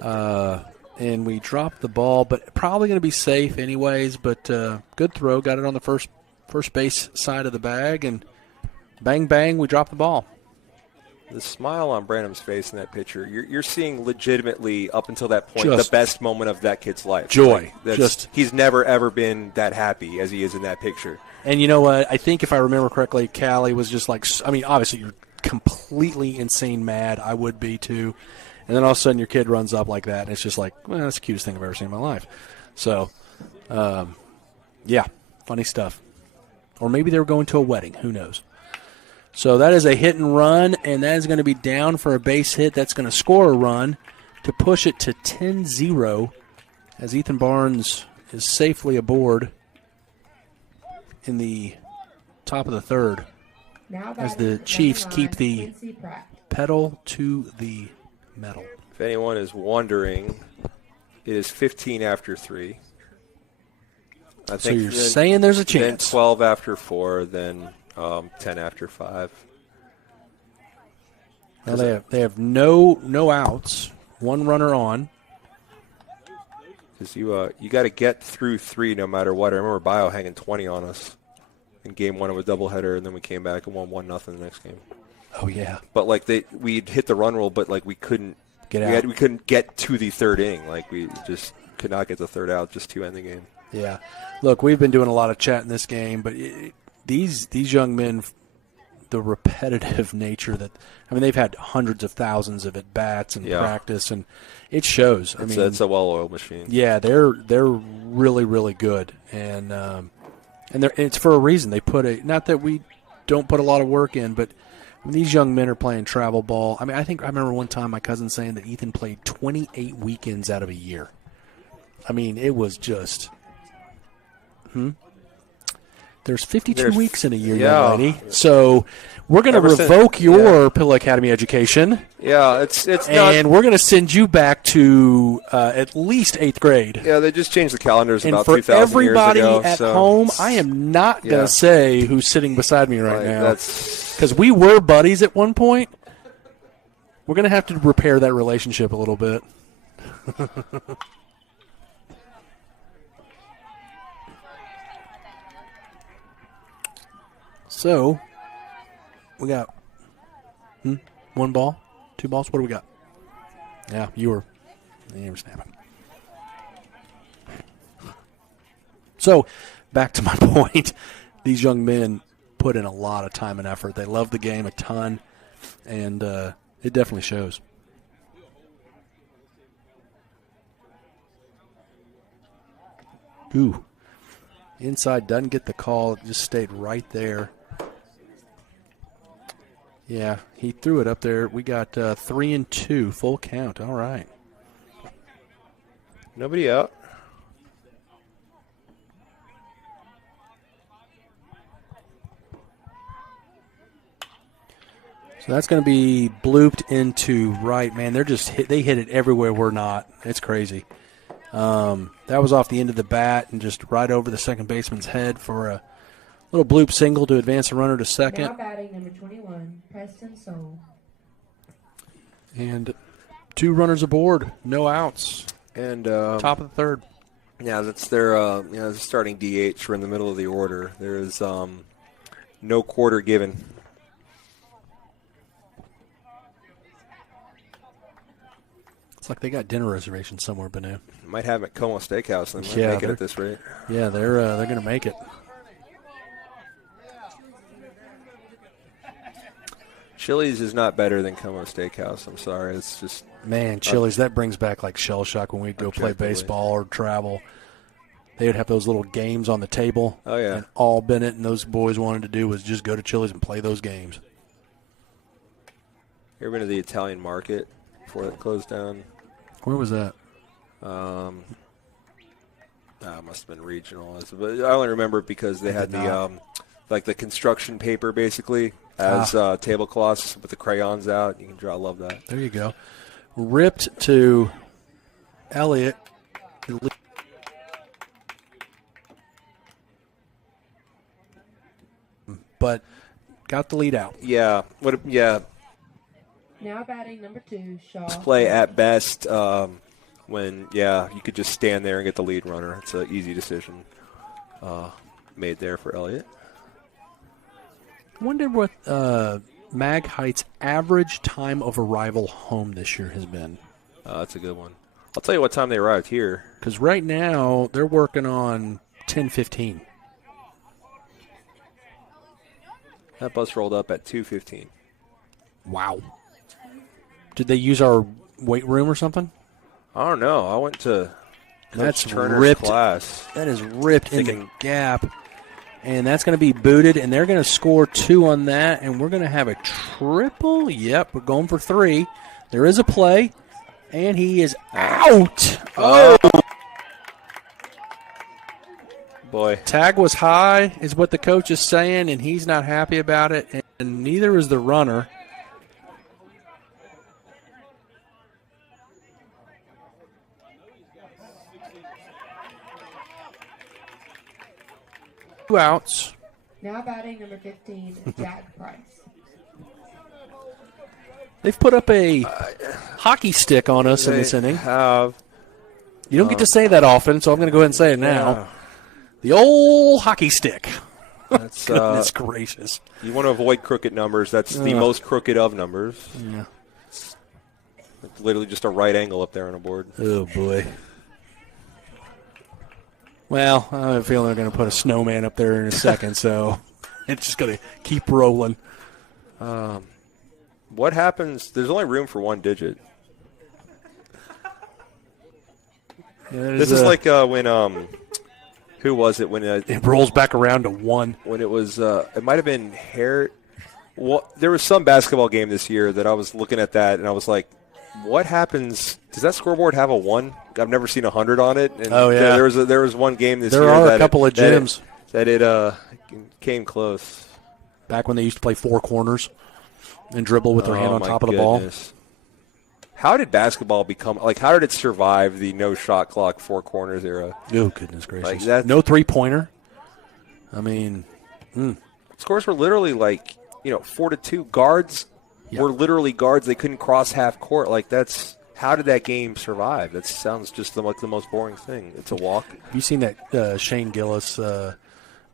And we dropped the ball, but probably going to be safe anyways. But good throw. Got it on the first base side of the bag. And bang, bang, we dropped the ball. The smile on Branham's face in that picture, you're seeing legitimately, up until that point, the best moment of that kid's life. Joy. He's never, ever been that happy as he is in that picture. And you know what? I think if I remember correctly, Callie was just obviously you're completely insane mad. I would be too. And then all of a sudden your kid runs up like that, and it's just like, well, that's the cutest thing I've ever seen in my life. So, yeah, funny stuff. Or maybe they were going to a wedding. Who knows? So that is a hit and run, and that is going to be down for a base hit. That's going to score a run to push it to 10-0 as Ethan Barnes is safely aboard in the top of the third as the Chiefs keep the pedal to the metal. If anyone is wondering, it is 15 after 3. I think so you're saying there's a chance. Then 12 after 4, then 10 after 5. Now they have no outs, 1 runner on. Because you got to get through 3 no matter what. I remember Bio hanging 20 on us in game 1 of a doubleheader, and then we came back and won 1-0 the next game. Oh yeah. But we'd hit the run rule, but we couldn't get out. We couldn't get to the third inning. We just could not get the third out just to end the game. Yeah. Look, we've been doing a lot of chat in this game, but these young men, the repetitive nature they've had hundreds of thousands of at bats and practice, and it shows. It's a well-oiled machine. Yeah, they're really, really good, and it's for a reason. They put not that we don't put a lot of work in, but when these young men are playing travel ball, I remember one time my cousin saying that Ethan played 28 weekends out of a year. I mean, it was just, There's 52 weeks in a year, young lady. So we're going to revoke your Pillow Academy education. Yeah, it's not. And we're going to send you back to at least 8th grade. Yeah, they just changed the calendars about 2,000 years ago. And for everybody at home, I am not going to say who's sitting beside me right now. Because we were buddies at one point. We're going to have to repair that relationship a little bit. So, we got one ball, two balls. What do we got? Yeah, you were snapping. So, back to my point. These young men put in a lot of time and effort. They love the game a ton, and it definitely shows. Ooh. Inside doesn't get the call. It just stayed right there. Yeah, he threw it up there. We got 3-2, full count. All right. Nobody out. So that's going to be blooped into right. Man, they hit it everywhere we're not. It's crazy. That was off the end of the bat and just right over the second baseman's head for a little bloop single to advance the runner to second. Now batting number 21, Preston Soul. And 2 runners aboard, no outs. And top of the third. Yeah, that's their starting DH. We're in the middle of the order. There is no quarter given. It's like they got dinner reservations somewhere, Banu. Might have them at Como Steakhouse. They might make it at this rate. Yeah, they're going to make it. Chili's is not better than Como Steakhouse. I'm sorry. It's just... Man, Chili's, that brings back like shell shock when we'd go play baseball or travel. They would have those little games on the table. Oh, yeah. And all Bennett and those boys wanted to do was just go to Chili's and play those games. You ever been to the Italian market before it closed down? Where was that? It must have been regional. But I only remember it because they had the construction paper basically as tablecloths with the crayons out. You can draw. I love that. There you go. Ripped to Elliott. But got the lead out. Yeah. Now batting number 2, Shaw. Play at best when you could just stand there and get the lead runner. It's an easy decision made there for Elliott. I wonder what Mag Heights' average time of arrival home this year has been. That's a good one. I'll tell you what time they arrived here. Because right now they're working on 10:15. That bus rolled up at 2:15. Wow. Did they use our weight room or something? I don't know. I went to That's Turner's ripped. class. That is ripped in the gap. And that's going to be booted, and they're going to score 2 on that, and we're going to have a triple. Yep, we're going for 3. There is a play, and he is out. Oh! Boy. Tag was high is what the coach is saying, and he's not happy about it, and neither is the runner. Two outs. Now batting number 15, Jack Price. They've put up a hockey stick on us in this inning. You don't get to say that often, so I'm going to go ahead and say it now. Yeah. The old hockey stick. That's, Goodness gracious. You want to avoid crooked numbers. That's the most crooked of numbers. Yeah. It's literally just a right angle up there on a board. Oh, boy. Well, I have a feeling they're going to put a snowman up there in a second, so it's just going to keep rolling. What happens? There's only room for 1 digit. Yeah, This is like when Who was it when it rolls back around to 1? When it was, it might have been Well, there was some basketball game this year that I was looking at that, and I was like, what happens? Does that scoreboard have a 1? I've never seen 100 on it. And oh, yeah. There was one game this year. There are a couple of gyms. That it came close. Back when they used to play 4 corners and dribble with their hand on top of the ball. How did basketball become, like, how did it survive the no shot clock 4 corners era? Oh, goodness gracious. Like no three-pointer. I mean, scores were literally like, 4-2. Guards were literally guards. They couldn't cross half court. Like, how did that game survive? That sounds just like the most boring thing. It's a walk. Have you seen that Shane Gillis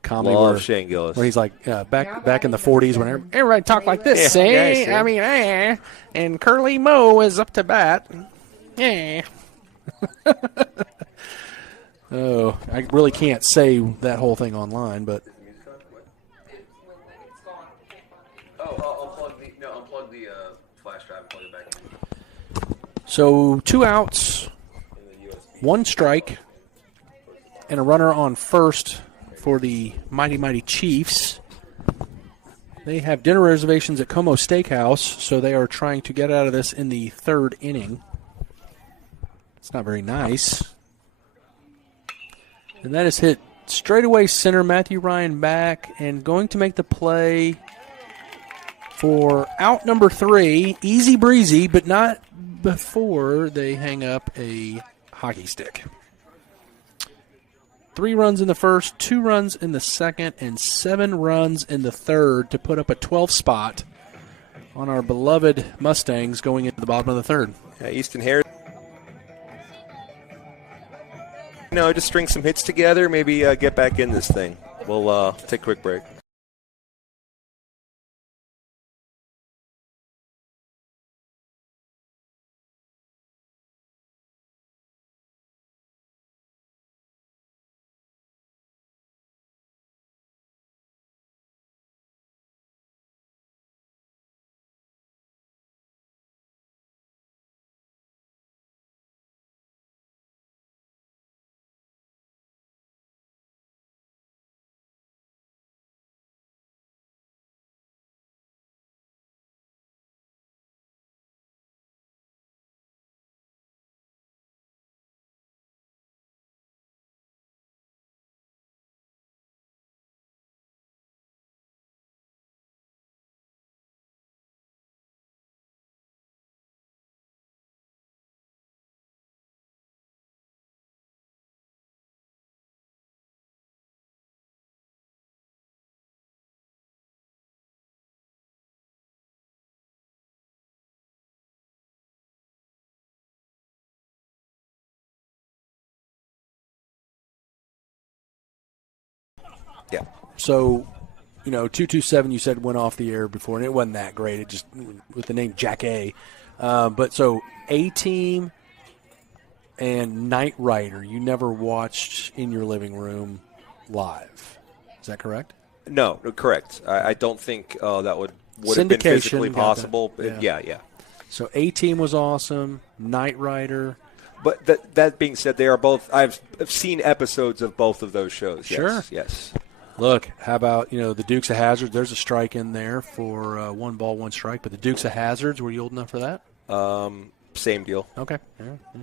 comedy? Love Shane Gillis. Where he's like, back in the 40s when everybody talked like this, I mean, and Curly Moe is up to bat. Yeah. Oh, I really can't say that whole thing online, but. Unplug the flash drive and plug it back in. So 2 outs, 1 strike, and a runner on first for the mighty Chiefs. They have dinner reservations at Como Steakhouse, so they are trying to get out of this in the 3rd inning. It's not very nice. And that is hit straightaway center. Matthew Ryan back and going to make the play for out number 3. Easy breezy, but not before they hang up a hockey stick. 3 runs in the first, 2 runs in the second, and 7 runs in the third to put up a 12 spot on our beloved Mustangs going into the bottom of the 3rd. Yeah, Easton Harris. Just string some hits together, maybe get back in this thing. We'll take a quick break. Yeah. So, 227 you said went off the air before, and it wasn't that great. It just, with the name Jack A. But so, A-Team and Knight Rider, you never watched in your living room live. Is that correct? No, correct. I don't think that would have been physically possible. Yeah. So A-Team was awesome, Knight Rider. But that being said, they are both. I've seen episodes of both of those shows. Sure. Yes. Look, how about the Dukes of Hazzard? There's a strike in there for 1 ball, 1 strike. But the Dukes of Hazzards, were you old enough for that? Same deal. Okay. Yeah.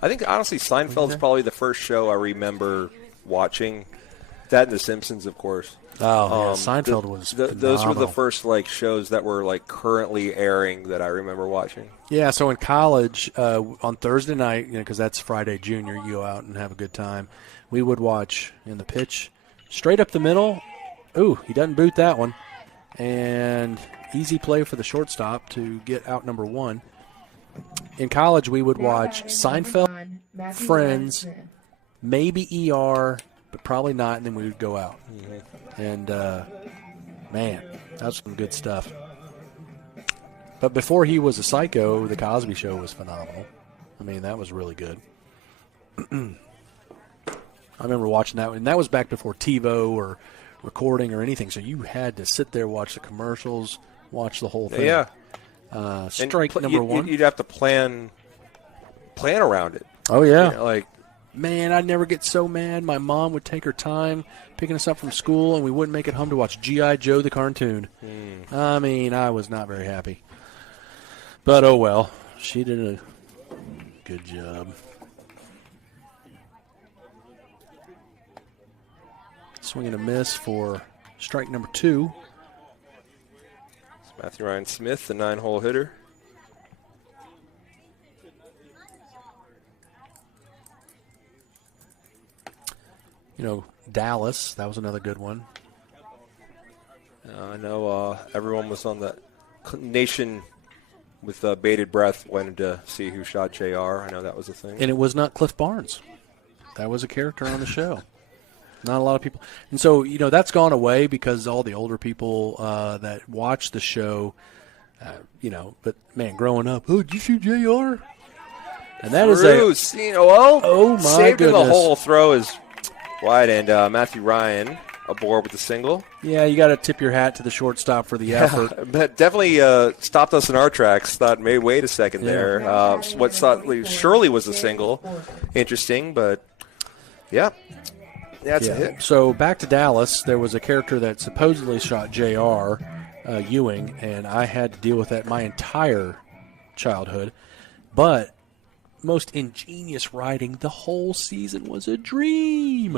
I think honestly, Seinfeld's probably the first show I remember watching. That and The Simpsons, of course. Oh, yeah, Seinfeld was those were the first shows that were currently airing that I remember watching. Yeah, so in college on Thursday night, because that's Friday Junior, you go out and have a good time. We would watch in the pitch straight up the middle. Ooh, he doesn't boot that one, and easy play for the shortstop to get out number 1. In college, we would watch Seinfeld, Friends, maybe ER. But probably not, and then we would go out. Mm-hmm. And, man, that was some good stuff. But before he was a psycho, The Cosby Show was phenomenal. I mean, that was really good. I remember watching that, and that was back before TiVo or recording or anything, so you had to sit there, watch the commercials, watch the whole thing. Yeah. Strike number 1. You'd have to plan plan around it. Oh, yeah. You know, like, man, I'd never get so mad. My mom would take her time picking us up from school, and we wouldn't make it home to watch G.I. Joe the cartoon. I mean, I was not very happy. But, oh well. She did a good job. Swing and a miss for strike number 2. it's Matthew Ryan Smith, the 9-hole hitter. You know, Dallas, that was another good one. I know everyone was on the nation with bated breath wanted to see who shot JR. I know that was a thing. And it was not Cliff Barnes. That was a character on the show. Not a lot of people. And so, you know, that's gone away because all the older people that watch the show, you know, but, man, growing up, oh, did you shoot JR? And that is oh, my saved goodness. him. The whole throw is wide, and Matthew Ryan aboard with the single. Yeah, you got to tip your hat to the shortstop for the effort. But definitely stopped us in our tracks. Thought, wait a second there. What thought surely was a single. Interesting, but yeah. That's a hit. So back to Dallas, there was a character that supposedly shot J.R. Ewing, and I had to deal with that my entire childhood. But most ingenious writing, the whole season was a dream.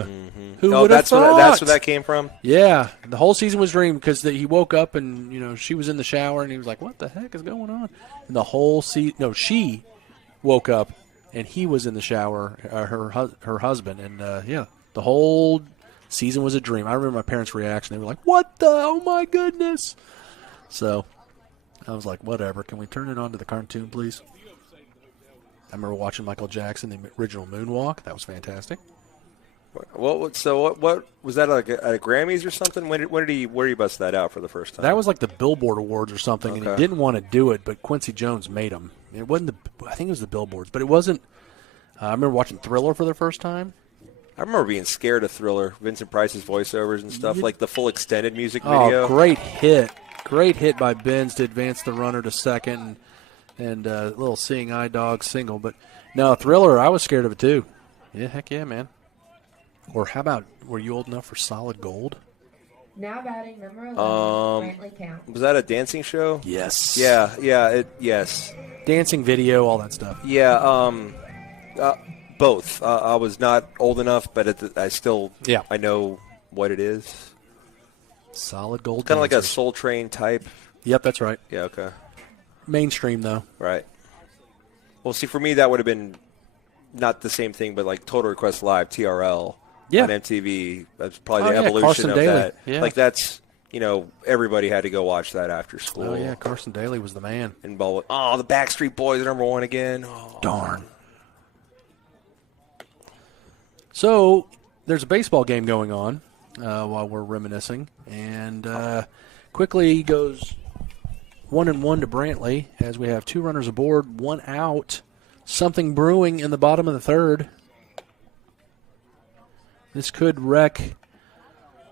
Who would have thought? That's where that came from? Yeah, the whole season was a dream because he woke up and, you know, she was in the shower and he was like, what the heck is going on? And the whole season, she woke up and he was in the shower, her husband, and the whole season was a dream. I remember my parents' reaction. They were like, what the? Oh, my goodness. So I was like, whatever. Can we turn it on to the cartoon, please? I remember watching Michael Jackson, the original Moonwalk. That was fantastic. What was that, like at a Grammys or something? Where did he bust that out for the first time? That was like the Billboard Awards or something, and he didn't want to do it, but Quincy Jones made him. It wasn't I think it was the Billboards, but it wasn't. I remember watching Thriller for the first time. I remember being scared of Thriller, Vincent Price's voiceovers and stuff, like the full extended music video. Oh, great hit. Great hit by Benz to advance the runner to second, and a little Seeing Eye Dog single. But, no, Thriller, I was scared of it too. Yeah, heck yeah, man. Or how about, were you old enough for Solid Gold? Now batting number 11, Brantley Count. Was that a dancing show? Yes. Yeah, yes. Dancing video, all that stuff. Yeah, both. I was not old enough, but I know what it is. Solid Gold. Kind of like a Soul Train type. Yep, that's right. Yeah, okay. Mainstream, though. Right. Well, see, for me, that would have been not the same thing, but like Total Request Live, TRL, on MTV. That's probably the evolution Carson of Daly. that. Yeah. Like that's, everybody had to go watch that after school. Oh, yeah, Carson Daly was the man. And the Backstreet Boys are number 1 again. Oh. Darn. So there's a baseball game going on while we're reminiscing, and quickly goes 1-1 to Brantley as we have 2 runners aboard, 1 out. Something brewing in the bottom of the third. This could wreck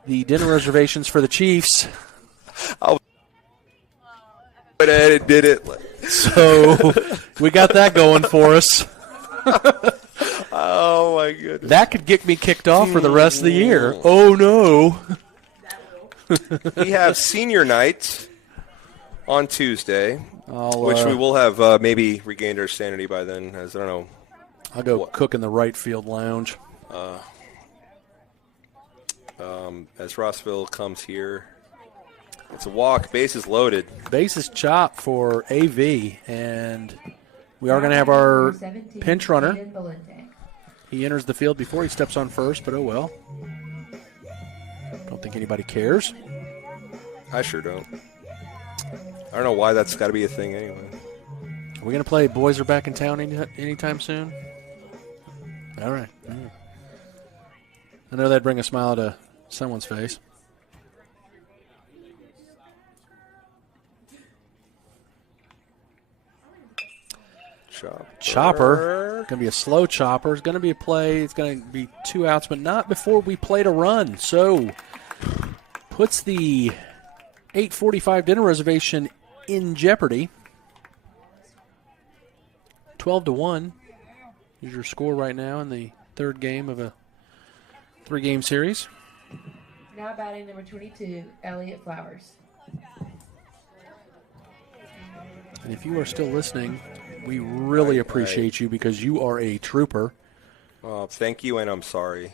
the dinner reservations for the Chiefs. I went ahead and did it. So we got that going for us. Oh, my goodness. That could get me kicked off for the rest of the year. Oh, no. We have senior night on Tuesday, which we will have maybe regained our sanity by then, as I don't know. I'll go cook in the right field lounge. As Rossville comes here. It's a walk. Base is loaded. Base is chopped for AV, and we are going to have our pinch runner. He enters the field before he steps on first, but oh well. Don't think anybody cares. I sure don't. I don't know why that's got to be a thing anyway. Are we going to play Boys Are Back in Town anytime soon? All right. I know that'd bring a smile to someone's face. Chopper. Going to be a slow chopper. It's going to be a play. It's going to be 2 outs, but not before we played a run. So puts the 8:45 dinner reservation in jeopardy. 12-1. Here's your score right now in the third game of a 3-game series. Now batting number 22, Elliott Flowers. And if you are still listening, we really appreciate you because you are a trooper. Thank you, and I'm sorry.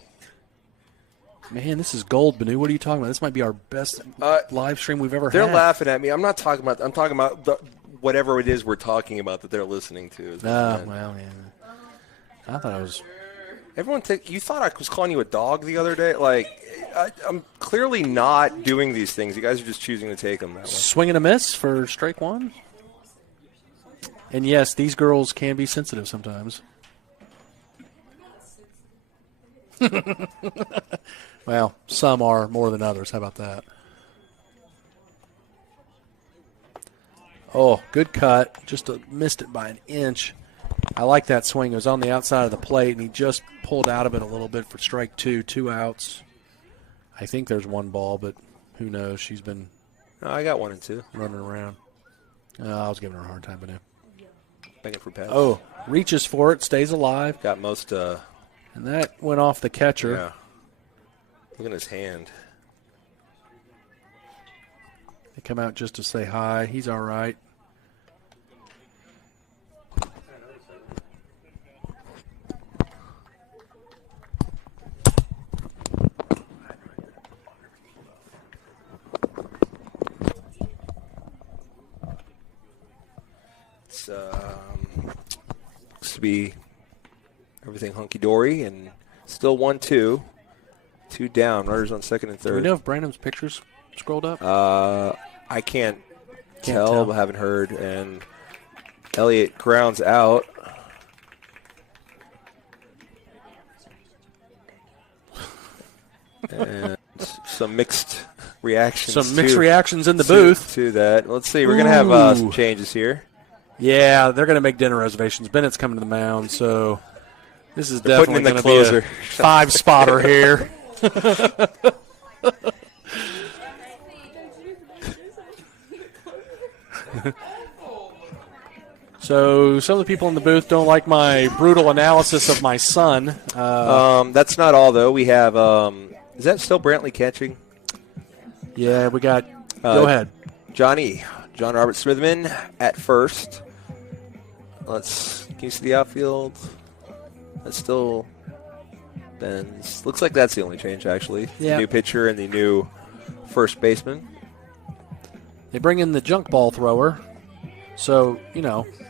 Man, this is gold, Banu. What are you talking about? This might be our best live stream we've ever They're had. laughing at me. I'm talking about whatever it is we're talking about that they're listening to. Well, yeah. I thought I was. Everyone you thought I was calling you a dog the other day? Like, I'm clearly not doing these things. You guys are just choosing to take them that way. Swing and a miss for strike one. And yes, these girls can be sensitive sometimes. Well, some are more than others. How about that? Oh, good cut. Just missed it by an inch. I like that swing. It was on the outside of the plate, and he just pulled out of it a little bit for strike two. 2 outs. I think there's one ball, but who knows? She's been I got 1 and 2. running around. I was giving her a hard time, but no. Begging for pass. Oh, reaches for it, stays alive. Got most. And that went off the catcher. Yeah. Look at his hand. They come out just to say hi. He's all right. It's looks to be everything hunky-dory and still 1-2. 2 down. Runners on second and Do we third. know if Brandon's pictures scrolled up? I can't tell, but haven't heard. And Elliott grounds out. And some mixed reactions. Some mixed reactions in the booth. To that. Let's see. We're going to have some changes here. Yeah, they're going to make dinner reservations. Bennett's coming to the mound, so this is They're putting definitely in the going to be closer. a 5-spotter here. So some of the people in the booth don't like my brutal analysis of my son. That's not all, though. We have is that still Brantley catching? Yeah, we got go ahead. John Robert Smithman at first. Can you see the outfield? That's still Ben's. Looks like that's the only change, actually. Yeah. The new pitcher and the new first baseman. They bring in the junk ball thrower. So,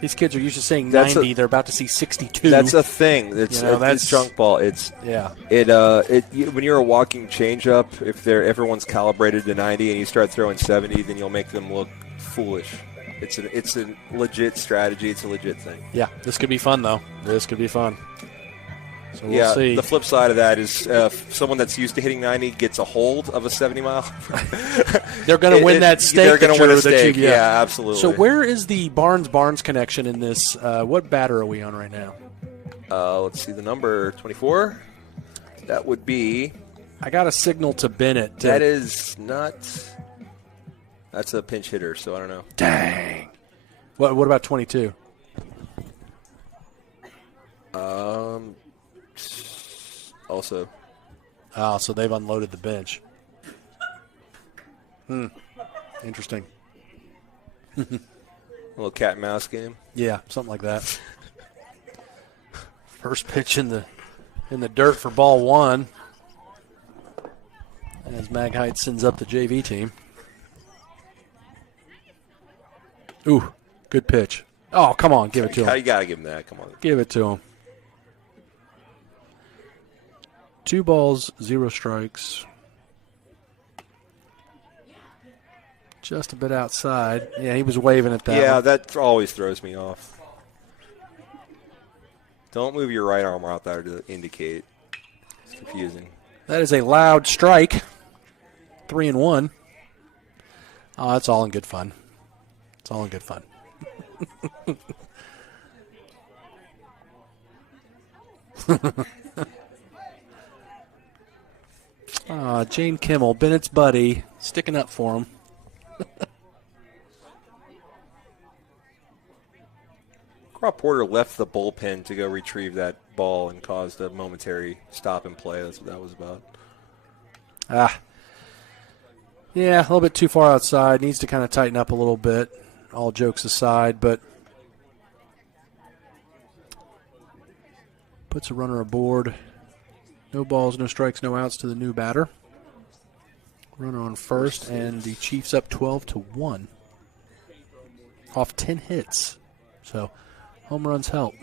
these kids are used to saying 90. They're about to see 62. That's a thing. It's junk ball. When you're a walking changeup, if everyone's calibrated to 90 and you start throwing 70, then you'll make them look foolish. It's a legit strategy. It's a legit thing. Yeah, this could be fun, though. This could be fun. So we'll see. The flip side of that is someone that's used to hitting 90 gets a hold of a 70-mile. They're going to win that stake. They're going to win a stake. Yeah, absolutely. So where is the Barnes connection in this? What batter are we on right now? Let's see the number 24. That would be. I got a signal to Bennett. That is not. That's a pinch hitter, so I don't know. Dang. What about 22? Also. Oh, so they've unloaded the bench. Interesting. A little cat and mouse game. Yeah, something like that. First pitch in the dirt for ball one. As Mag Heights sends up the JV team. Ooh, good pitch. Oh, come on, give it to him. You got to give him that. Come on. Give it to him. 2 balls, 0 strikes. Just a bit outside. Yeah, he was waving at that one. Yeah, that always throws me off. Don't move your right arm out there to indicate. It's confusing. That is a loud strike. 3-1. Oh, that's all in good fun. It's all in good fun. Jane Kimmel, Bennett's buddy, sticking up for him. Rob Porter left the bullpen to go retrieve that ball and caused a momentary stop and play. That's what that was about. Yeah, a little bit too far outside. Needs to kind of tighten up a little bit, all jokes aside, but puts a runner aboard. No balls, no strikes, no outs to the new batter. Runner on first, and the Chiefs up 12-1 off 10 hits. So home runs help.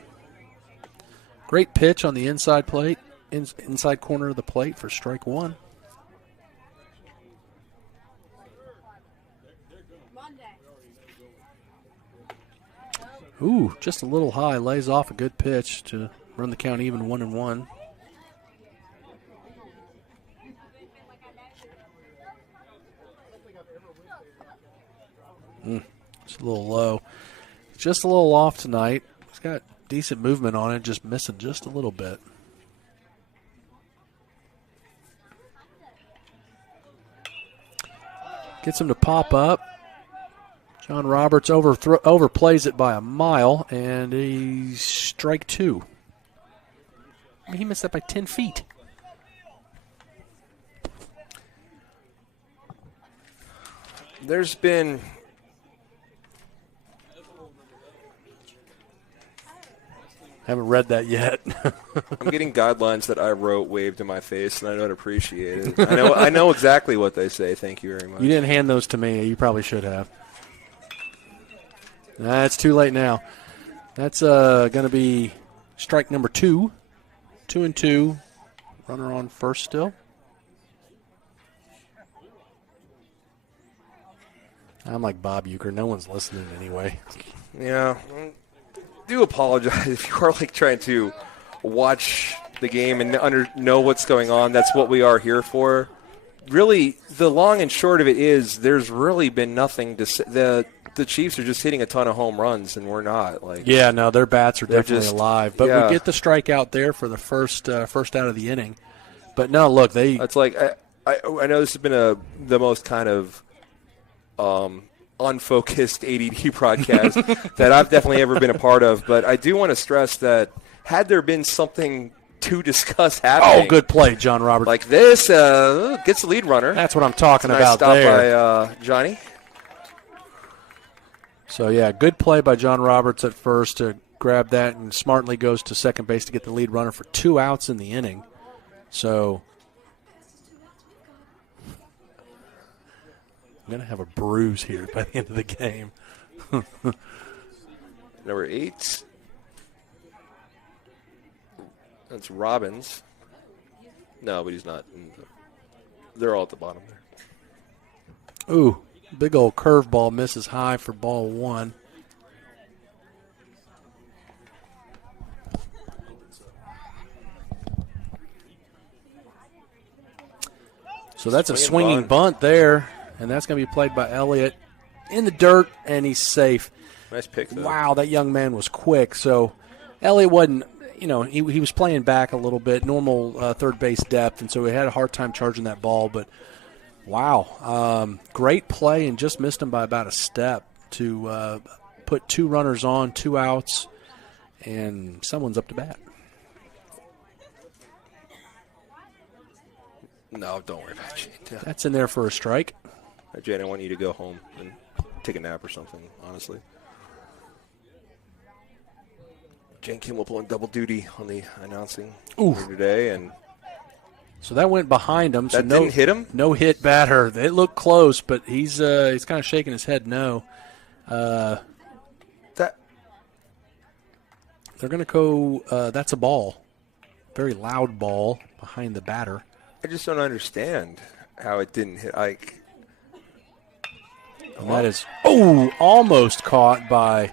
Great pitch on the inside plate, inside corner of the plate for strike one. Ooh, just a little high. Lays off a good pitch to run the count even 1-1. Just a little low. Just a little off tonight. He's got decent movement on it, just missing just a little bit. Gets him to pop up. John Roberts overplays it by a mile, and he's strike two. I mean, he missed that by 10 feet. There's been Haven't read that yet. I'm getting guidelines that I wrote waved in my face, and I don't appreciate it. I know exactly what they say. Thank you very much. You didn't hand those to me. You probably should have. It's too late now. That's going to be strike number 2. 2-2. Runner on first still. I'm like Bob Euchre. No one's listening anyway. Yeah. I do apologize if you are like trying to watch the game and know what's going on. That's what we are here for. Really, the long and short of it is there's really been nothing to say. The Chiefs are just hitting a ton of home runs, and we're not. Yeah, no, their bats are definitely just alive. But we get the strikeout there for the first out of the inning. But no, look, It's like I know this has been the most kind of unfocused ADD broadcast that I've definitely ever been a part of. But I do want to stress that had there been something to discuss happening. Oh, good play, John Roberts. Like this, gets the lead runner. That's what I'm talking about stop there. By Johnny. So, yeah, good play by John Roberts at first to grab that, and smartly goes to second base to get the lead runner for 2 outs in the inning. So I'm going to have a bruise here by the end of the game. Number 8. That's Robbins. No, but he's not. They're all at the bottom there. Ooh, big old curveball misses high for ball 1. So that's a swinging bunt there, and that's going to be played by Elliott in the dirt, and he's safe. Nice pick, though. Wow, that young man was quick. So Elliott wasn't, he was playing back a little bit, normal third base depth, and so he had a hard time charging that ball. But, wow, great play, and just missed him by about a step to put 2 runners on, 2 outs, and someone's up to bat. No, don't worry about it. That's in there for a strike. Jane, I want you to go home and take a nap or something, honestly. Jane Kim will pull in double duty on the announcing today. And so that went behind him. So that didn't hit him? No hit batter. It looked close, but he's kind of shaking his head no. They're going to go, that's a ball. Very loud ball behind the batter. I just don't understand how it didn't hit Ike. And that is, almost caught by,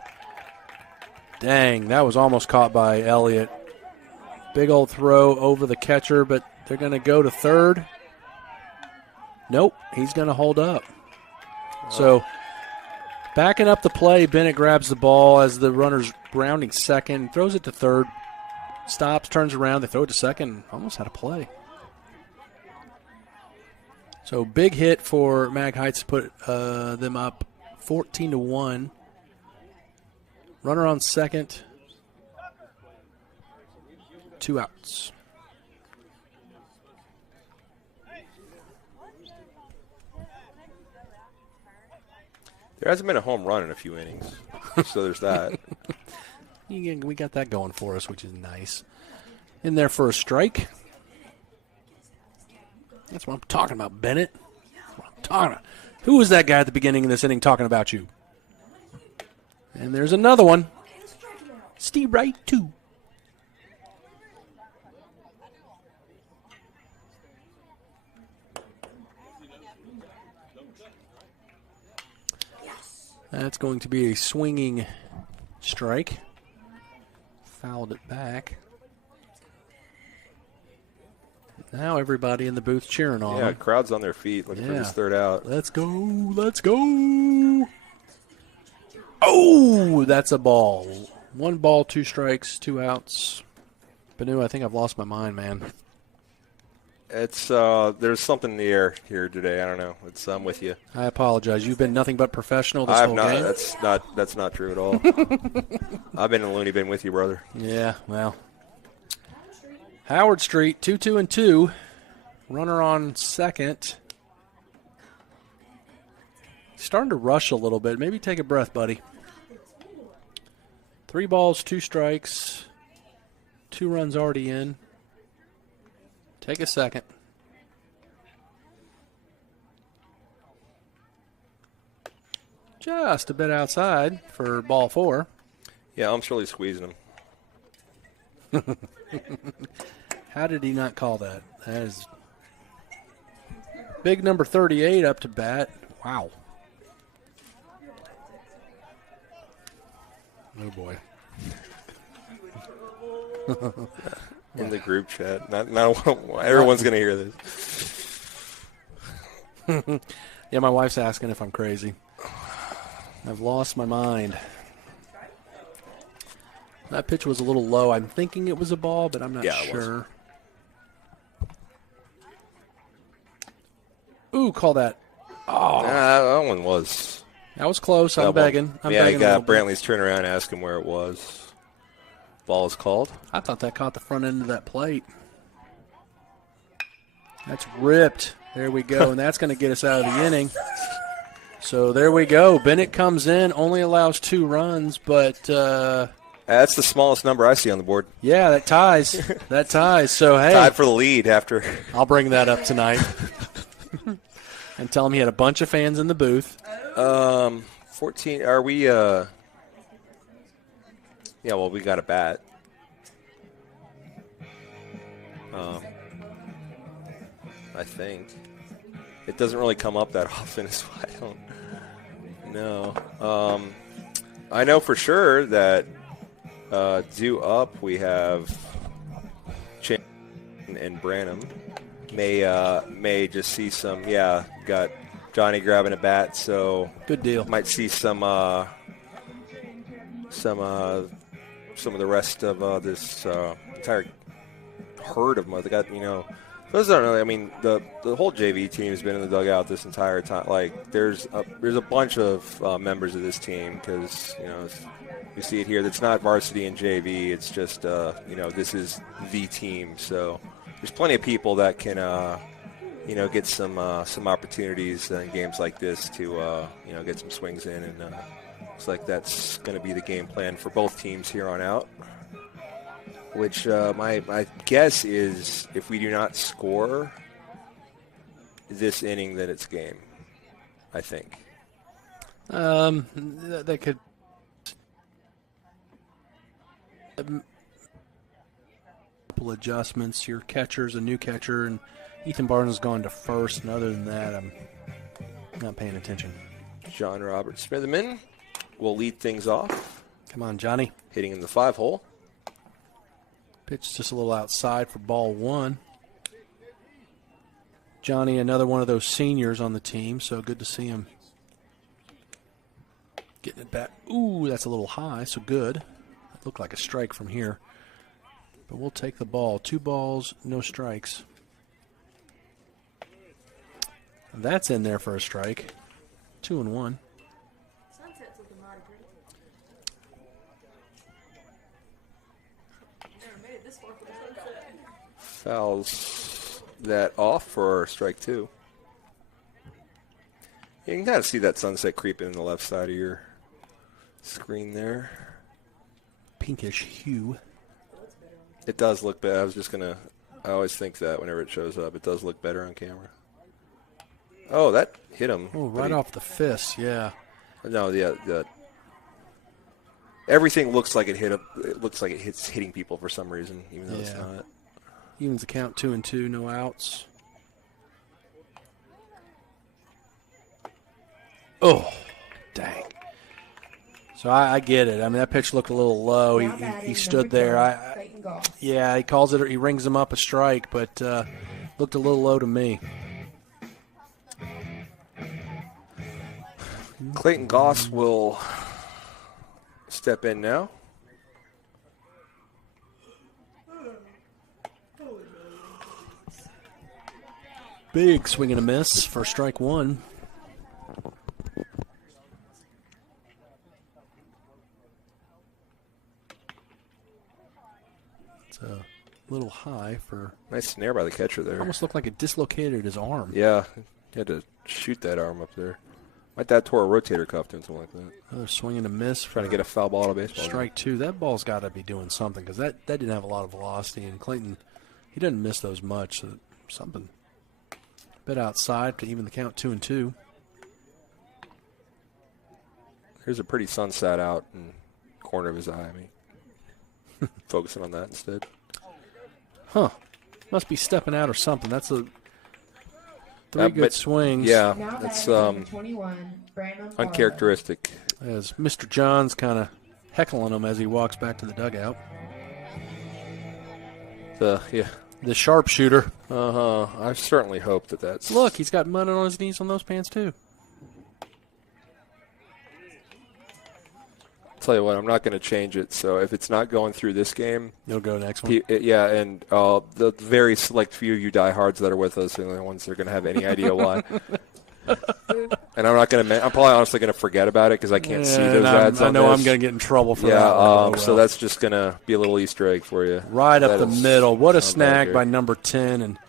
dang, that was almost caught by Elliott. Big old throw over the catcher, but they're going to go to third. Nope, he's going to hold up. So backing up the play, Bennett grabs the ball as the runner's grounding second, throws it to third, stops, turns around, they throw it to second, almost had a play. So big hit for Mag Heights to put them up 14-1. Runner on second. 2 outs. There hasn't been a home run in a few innings, so there's that. We got that going for us, which is nice. In there for a strike. That's what I'm talking about, Bennett. That's what I'm talking about. Who was that guy at the beginning of this inning talking about you? And there's another one. Steve Wright, too. That's going to be a swinging strike. Fouled it back. Now everybody in the booth cheering on him. Yeah, crowd's on their feet looking for this third out. Let's go. Let's go. Oh, that's a ball. 1 ball, 2 strikes, 2 outs. Banu, I think I've lost my mind, man. It's there's something in the air here today. I don't know. I'm with you. I apologize. You've been nothing but professional this whole game. That's not true at all. I've been in the loony bin with you, brother. Yeah, well. Howard Street, 2-2-2. Runner on second. Starting to rush a little bit. Maybe take a breath, buddy. 3 balls, 2 strikes. 2 runs already in. Take a second. Just a bit outside for ball 4. Yeah, I'm surely squeezing him. How did he not call that? That is big number 38 up to bat. Wow. Oh, boy. In the group chat. Not everyone's going to hear this. Yeah, my wife's asking if I'm crazy. I've lost my mind. That pitch was a little low. I'm thinking it was a ball, but I'm not sure. Ooh, call that. Oh. That one was. That was close. I'm begging. I got Brantley's turn around and ask him where it was. Ball is called. I thought that caught the front end of that plate. That's ripped. There we go, and that's going to get us out of the inning. So there we go. Bennett comes in, only allows 2 runs, but that's the smallest number I see on the board. Yeah, that ties. That ties. So hey, tied for the lead after. I'll bring that up tonight and tell him he had a bunch of fans in the booth. 14. Are we? Yeah, well, we got a bat. I think. It doesn't really come up that often, so I don't know. I know for sure that due up we have Chin and Branham. May just see some, got Johnny grabbing a bat, so good deal. Might see some of the rest of this entire herd of them. They got, those don't really. I mean, the whole JV team has been in the dugout this entire time. Like, there's a bunch of members of this team because we see it here. That's not varsity and JV. It's just this is the team. So there's plenty of people that can get some opportunities in games like this to get some swings in, and looks like that's going to be the game plan for both teams here on out. Which my guess is if we do not score this inning, then it's game. I think. That could. Couple adjustments. Your catcher's a new catcher, and Ethan Barnes has gone to first. And other than that, I'm not paying attention. John Robert Smitherman will lead things off. Come on, Johnny. Hitting in the 5-hole. Pitch just a little outside for ball 1. Johnny, another one of those seniors on the team, so good to see him getting it back. Ooh, that's a little high, so good. It looked like a strike from here. But we'll take the ball. 2 balls, no strikes. That's in there for a strike. 2-1. Fouls that off for strike 2. You can kind of see that sunset creeping in the left side of your screen there. Pinkish hue. It does look better. I always think that whenever it shows up, it does look better on camera. Oh, that hit him. Oh, right off the fist, yeah. No, yeah, everything looks like it hit. It looks like it's hitting people for some reason, even though it's not. Evens the count 2-2, no outs. Oh, dang. So I get it. I mean, that pitch looked a little low. He stood there. He calls it. He rings him up a strike, but looked a little low to me. Clayton Goss will step in now. Big swing and a miss for strike 1. It's a little high for... Nice snare by the catcher there. Almost looked like it dislocated his arm. Yeah, he had to shoot that arm up there. My dad tore a rotator cuff doing something like that. Another swing and a miss. Trying to get a foul ball to baseball. Strike 2. That ball's got to be doing something because that didn't have a lot of velocity. And Clayton, he didn't miss those much. So something a bit outside to even the count 2-2. Here's a pretty sunset out in the corner of his eye. I mean, focusing on that instead. Huh. Must be stepping out or something. That's a... 3 good swings. Yeah, that's 21, uncharacteristic. As Mr. John's kind of heckling him as he walks back to the dugout. The sharpshooter. I certainly hope that's... Look, he's got mud on his knees on those pants, too. Tell you what, I'm not going to change it. So if it's not going through this game, you'll go next one. And the very select few of you diehards that are with us are the only ones that are going to have any idea why. And I'm not going to. I'm probably honestly going to forget about it because I can't see those ads. I know I'm going to get in trouble for that. Yeah. So that's just going to be a little Easter egg for you. Right up the middle. What a snag by number 10, and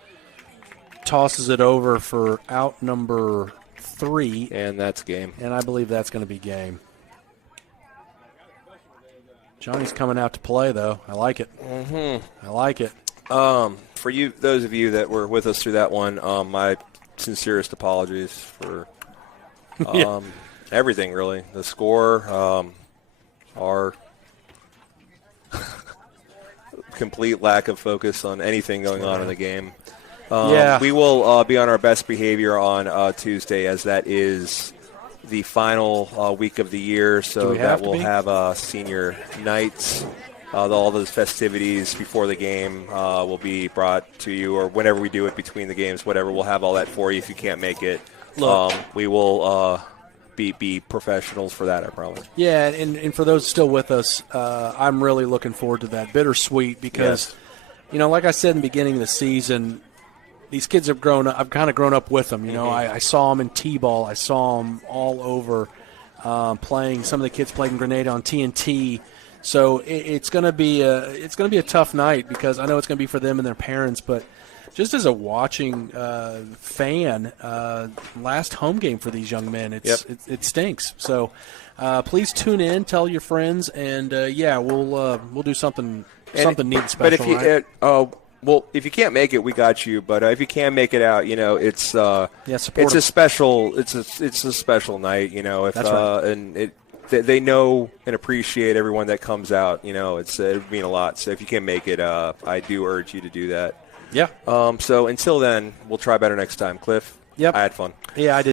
tosses it over for out number 3. And that's game. And I believe that's going to be game. Johnny's coming out to play, though. I like it. I like it. For you, those of you that were with us through that one, my sincerest apologies for everything, really. The score, our complete lack of focus on anything going on in the game. We will be on our best behavior on Tuesday, as that is the final week of the year, so that we'll have senior nights. All those festivities before the game will be brought to you, or whenever we do it between the games, whatever. We'll have all that for you if you can't make it. We will be professionals for that, I promise. Yeah, and for those still with us, I'm really looking forward to that. Bittersweet because, like I said in the beginning of the season, these kids have grown up. I've kind of grown up with them. I saw them in T-ball. I saw them all over playing. Some of the kids played in Grenada on TNT. So it's going to be a tough night because I know it's going to be for them and their parents. But just as a watching fan, last home game for these young men, it stinks. So please tune in, tell your friends, and we'll do something neat and special. But if you can't make it, we got you. But if you can make it out, it's a special night. That's right. And they know and appreciate everyone that comes out. It would mean a lot. So if you can make it, I do urge you to do that. Yeah. So until then, we'll try better next time. Cliff. Yep. I had fun. Yeah, I did.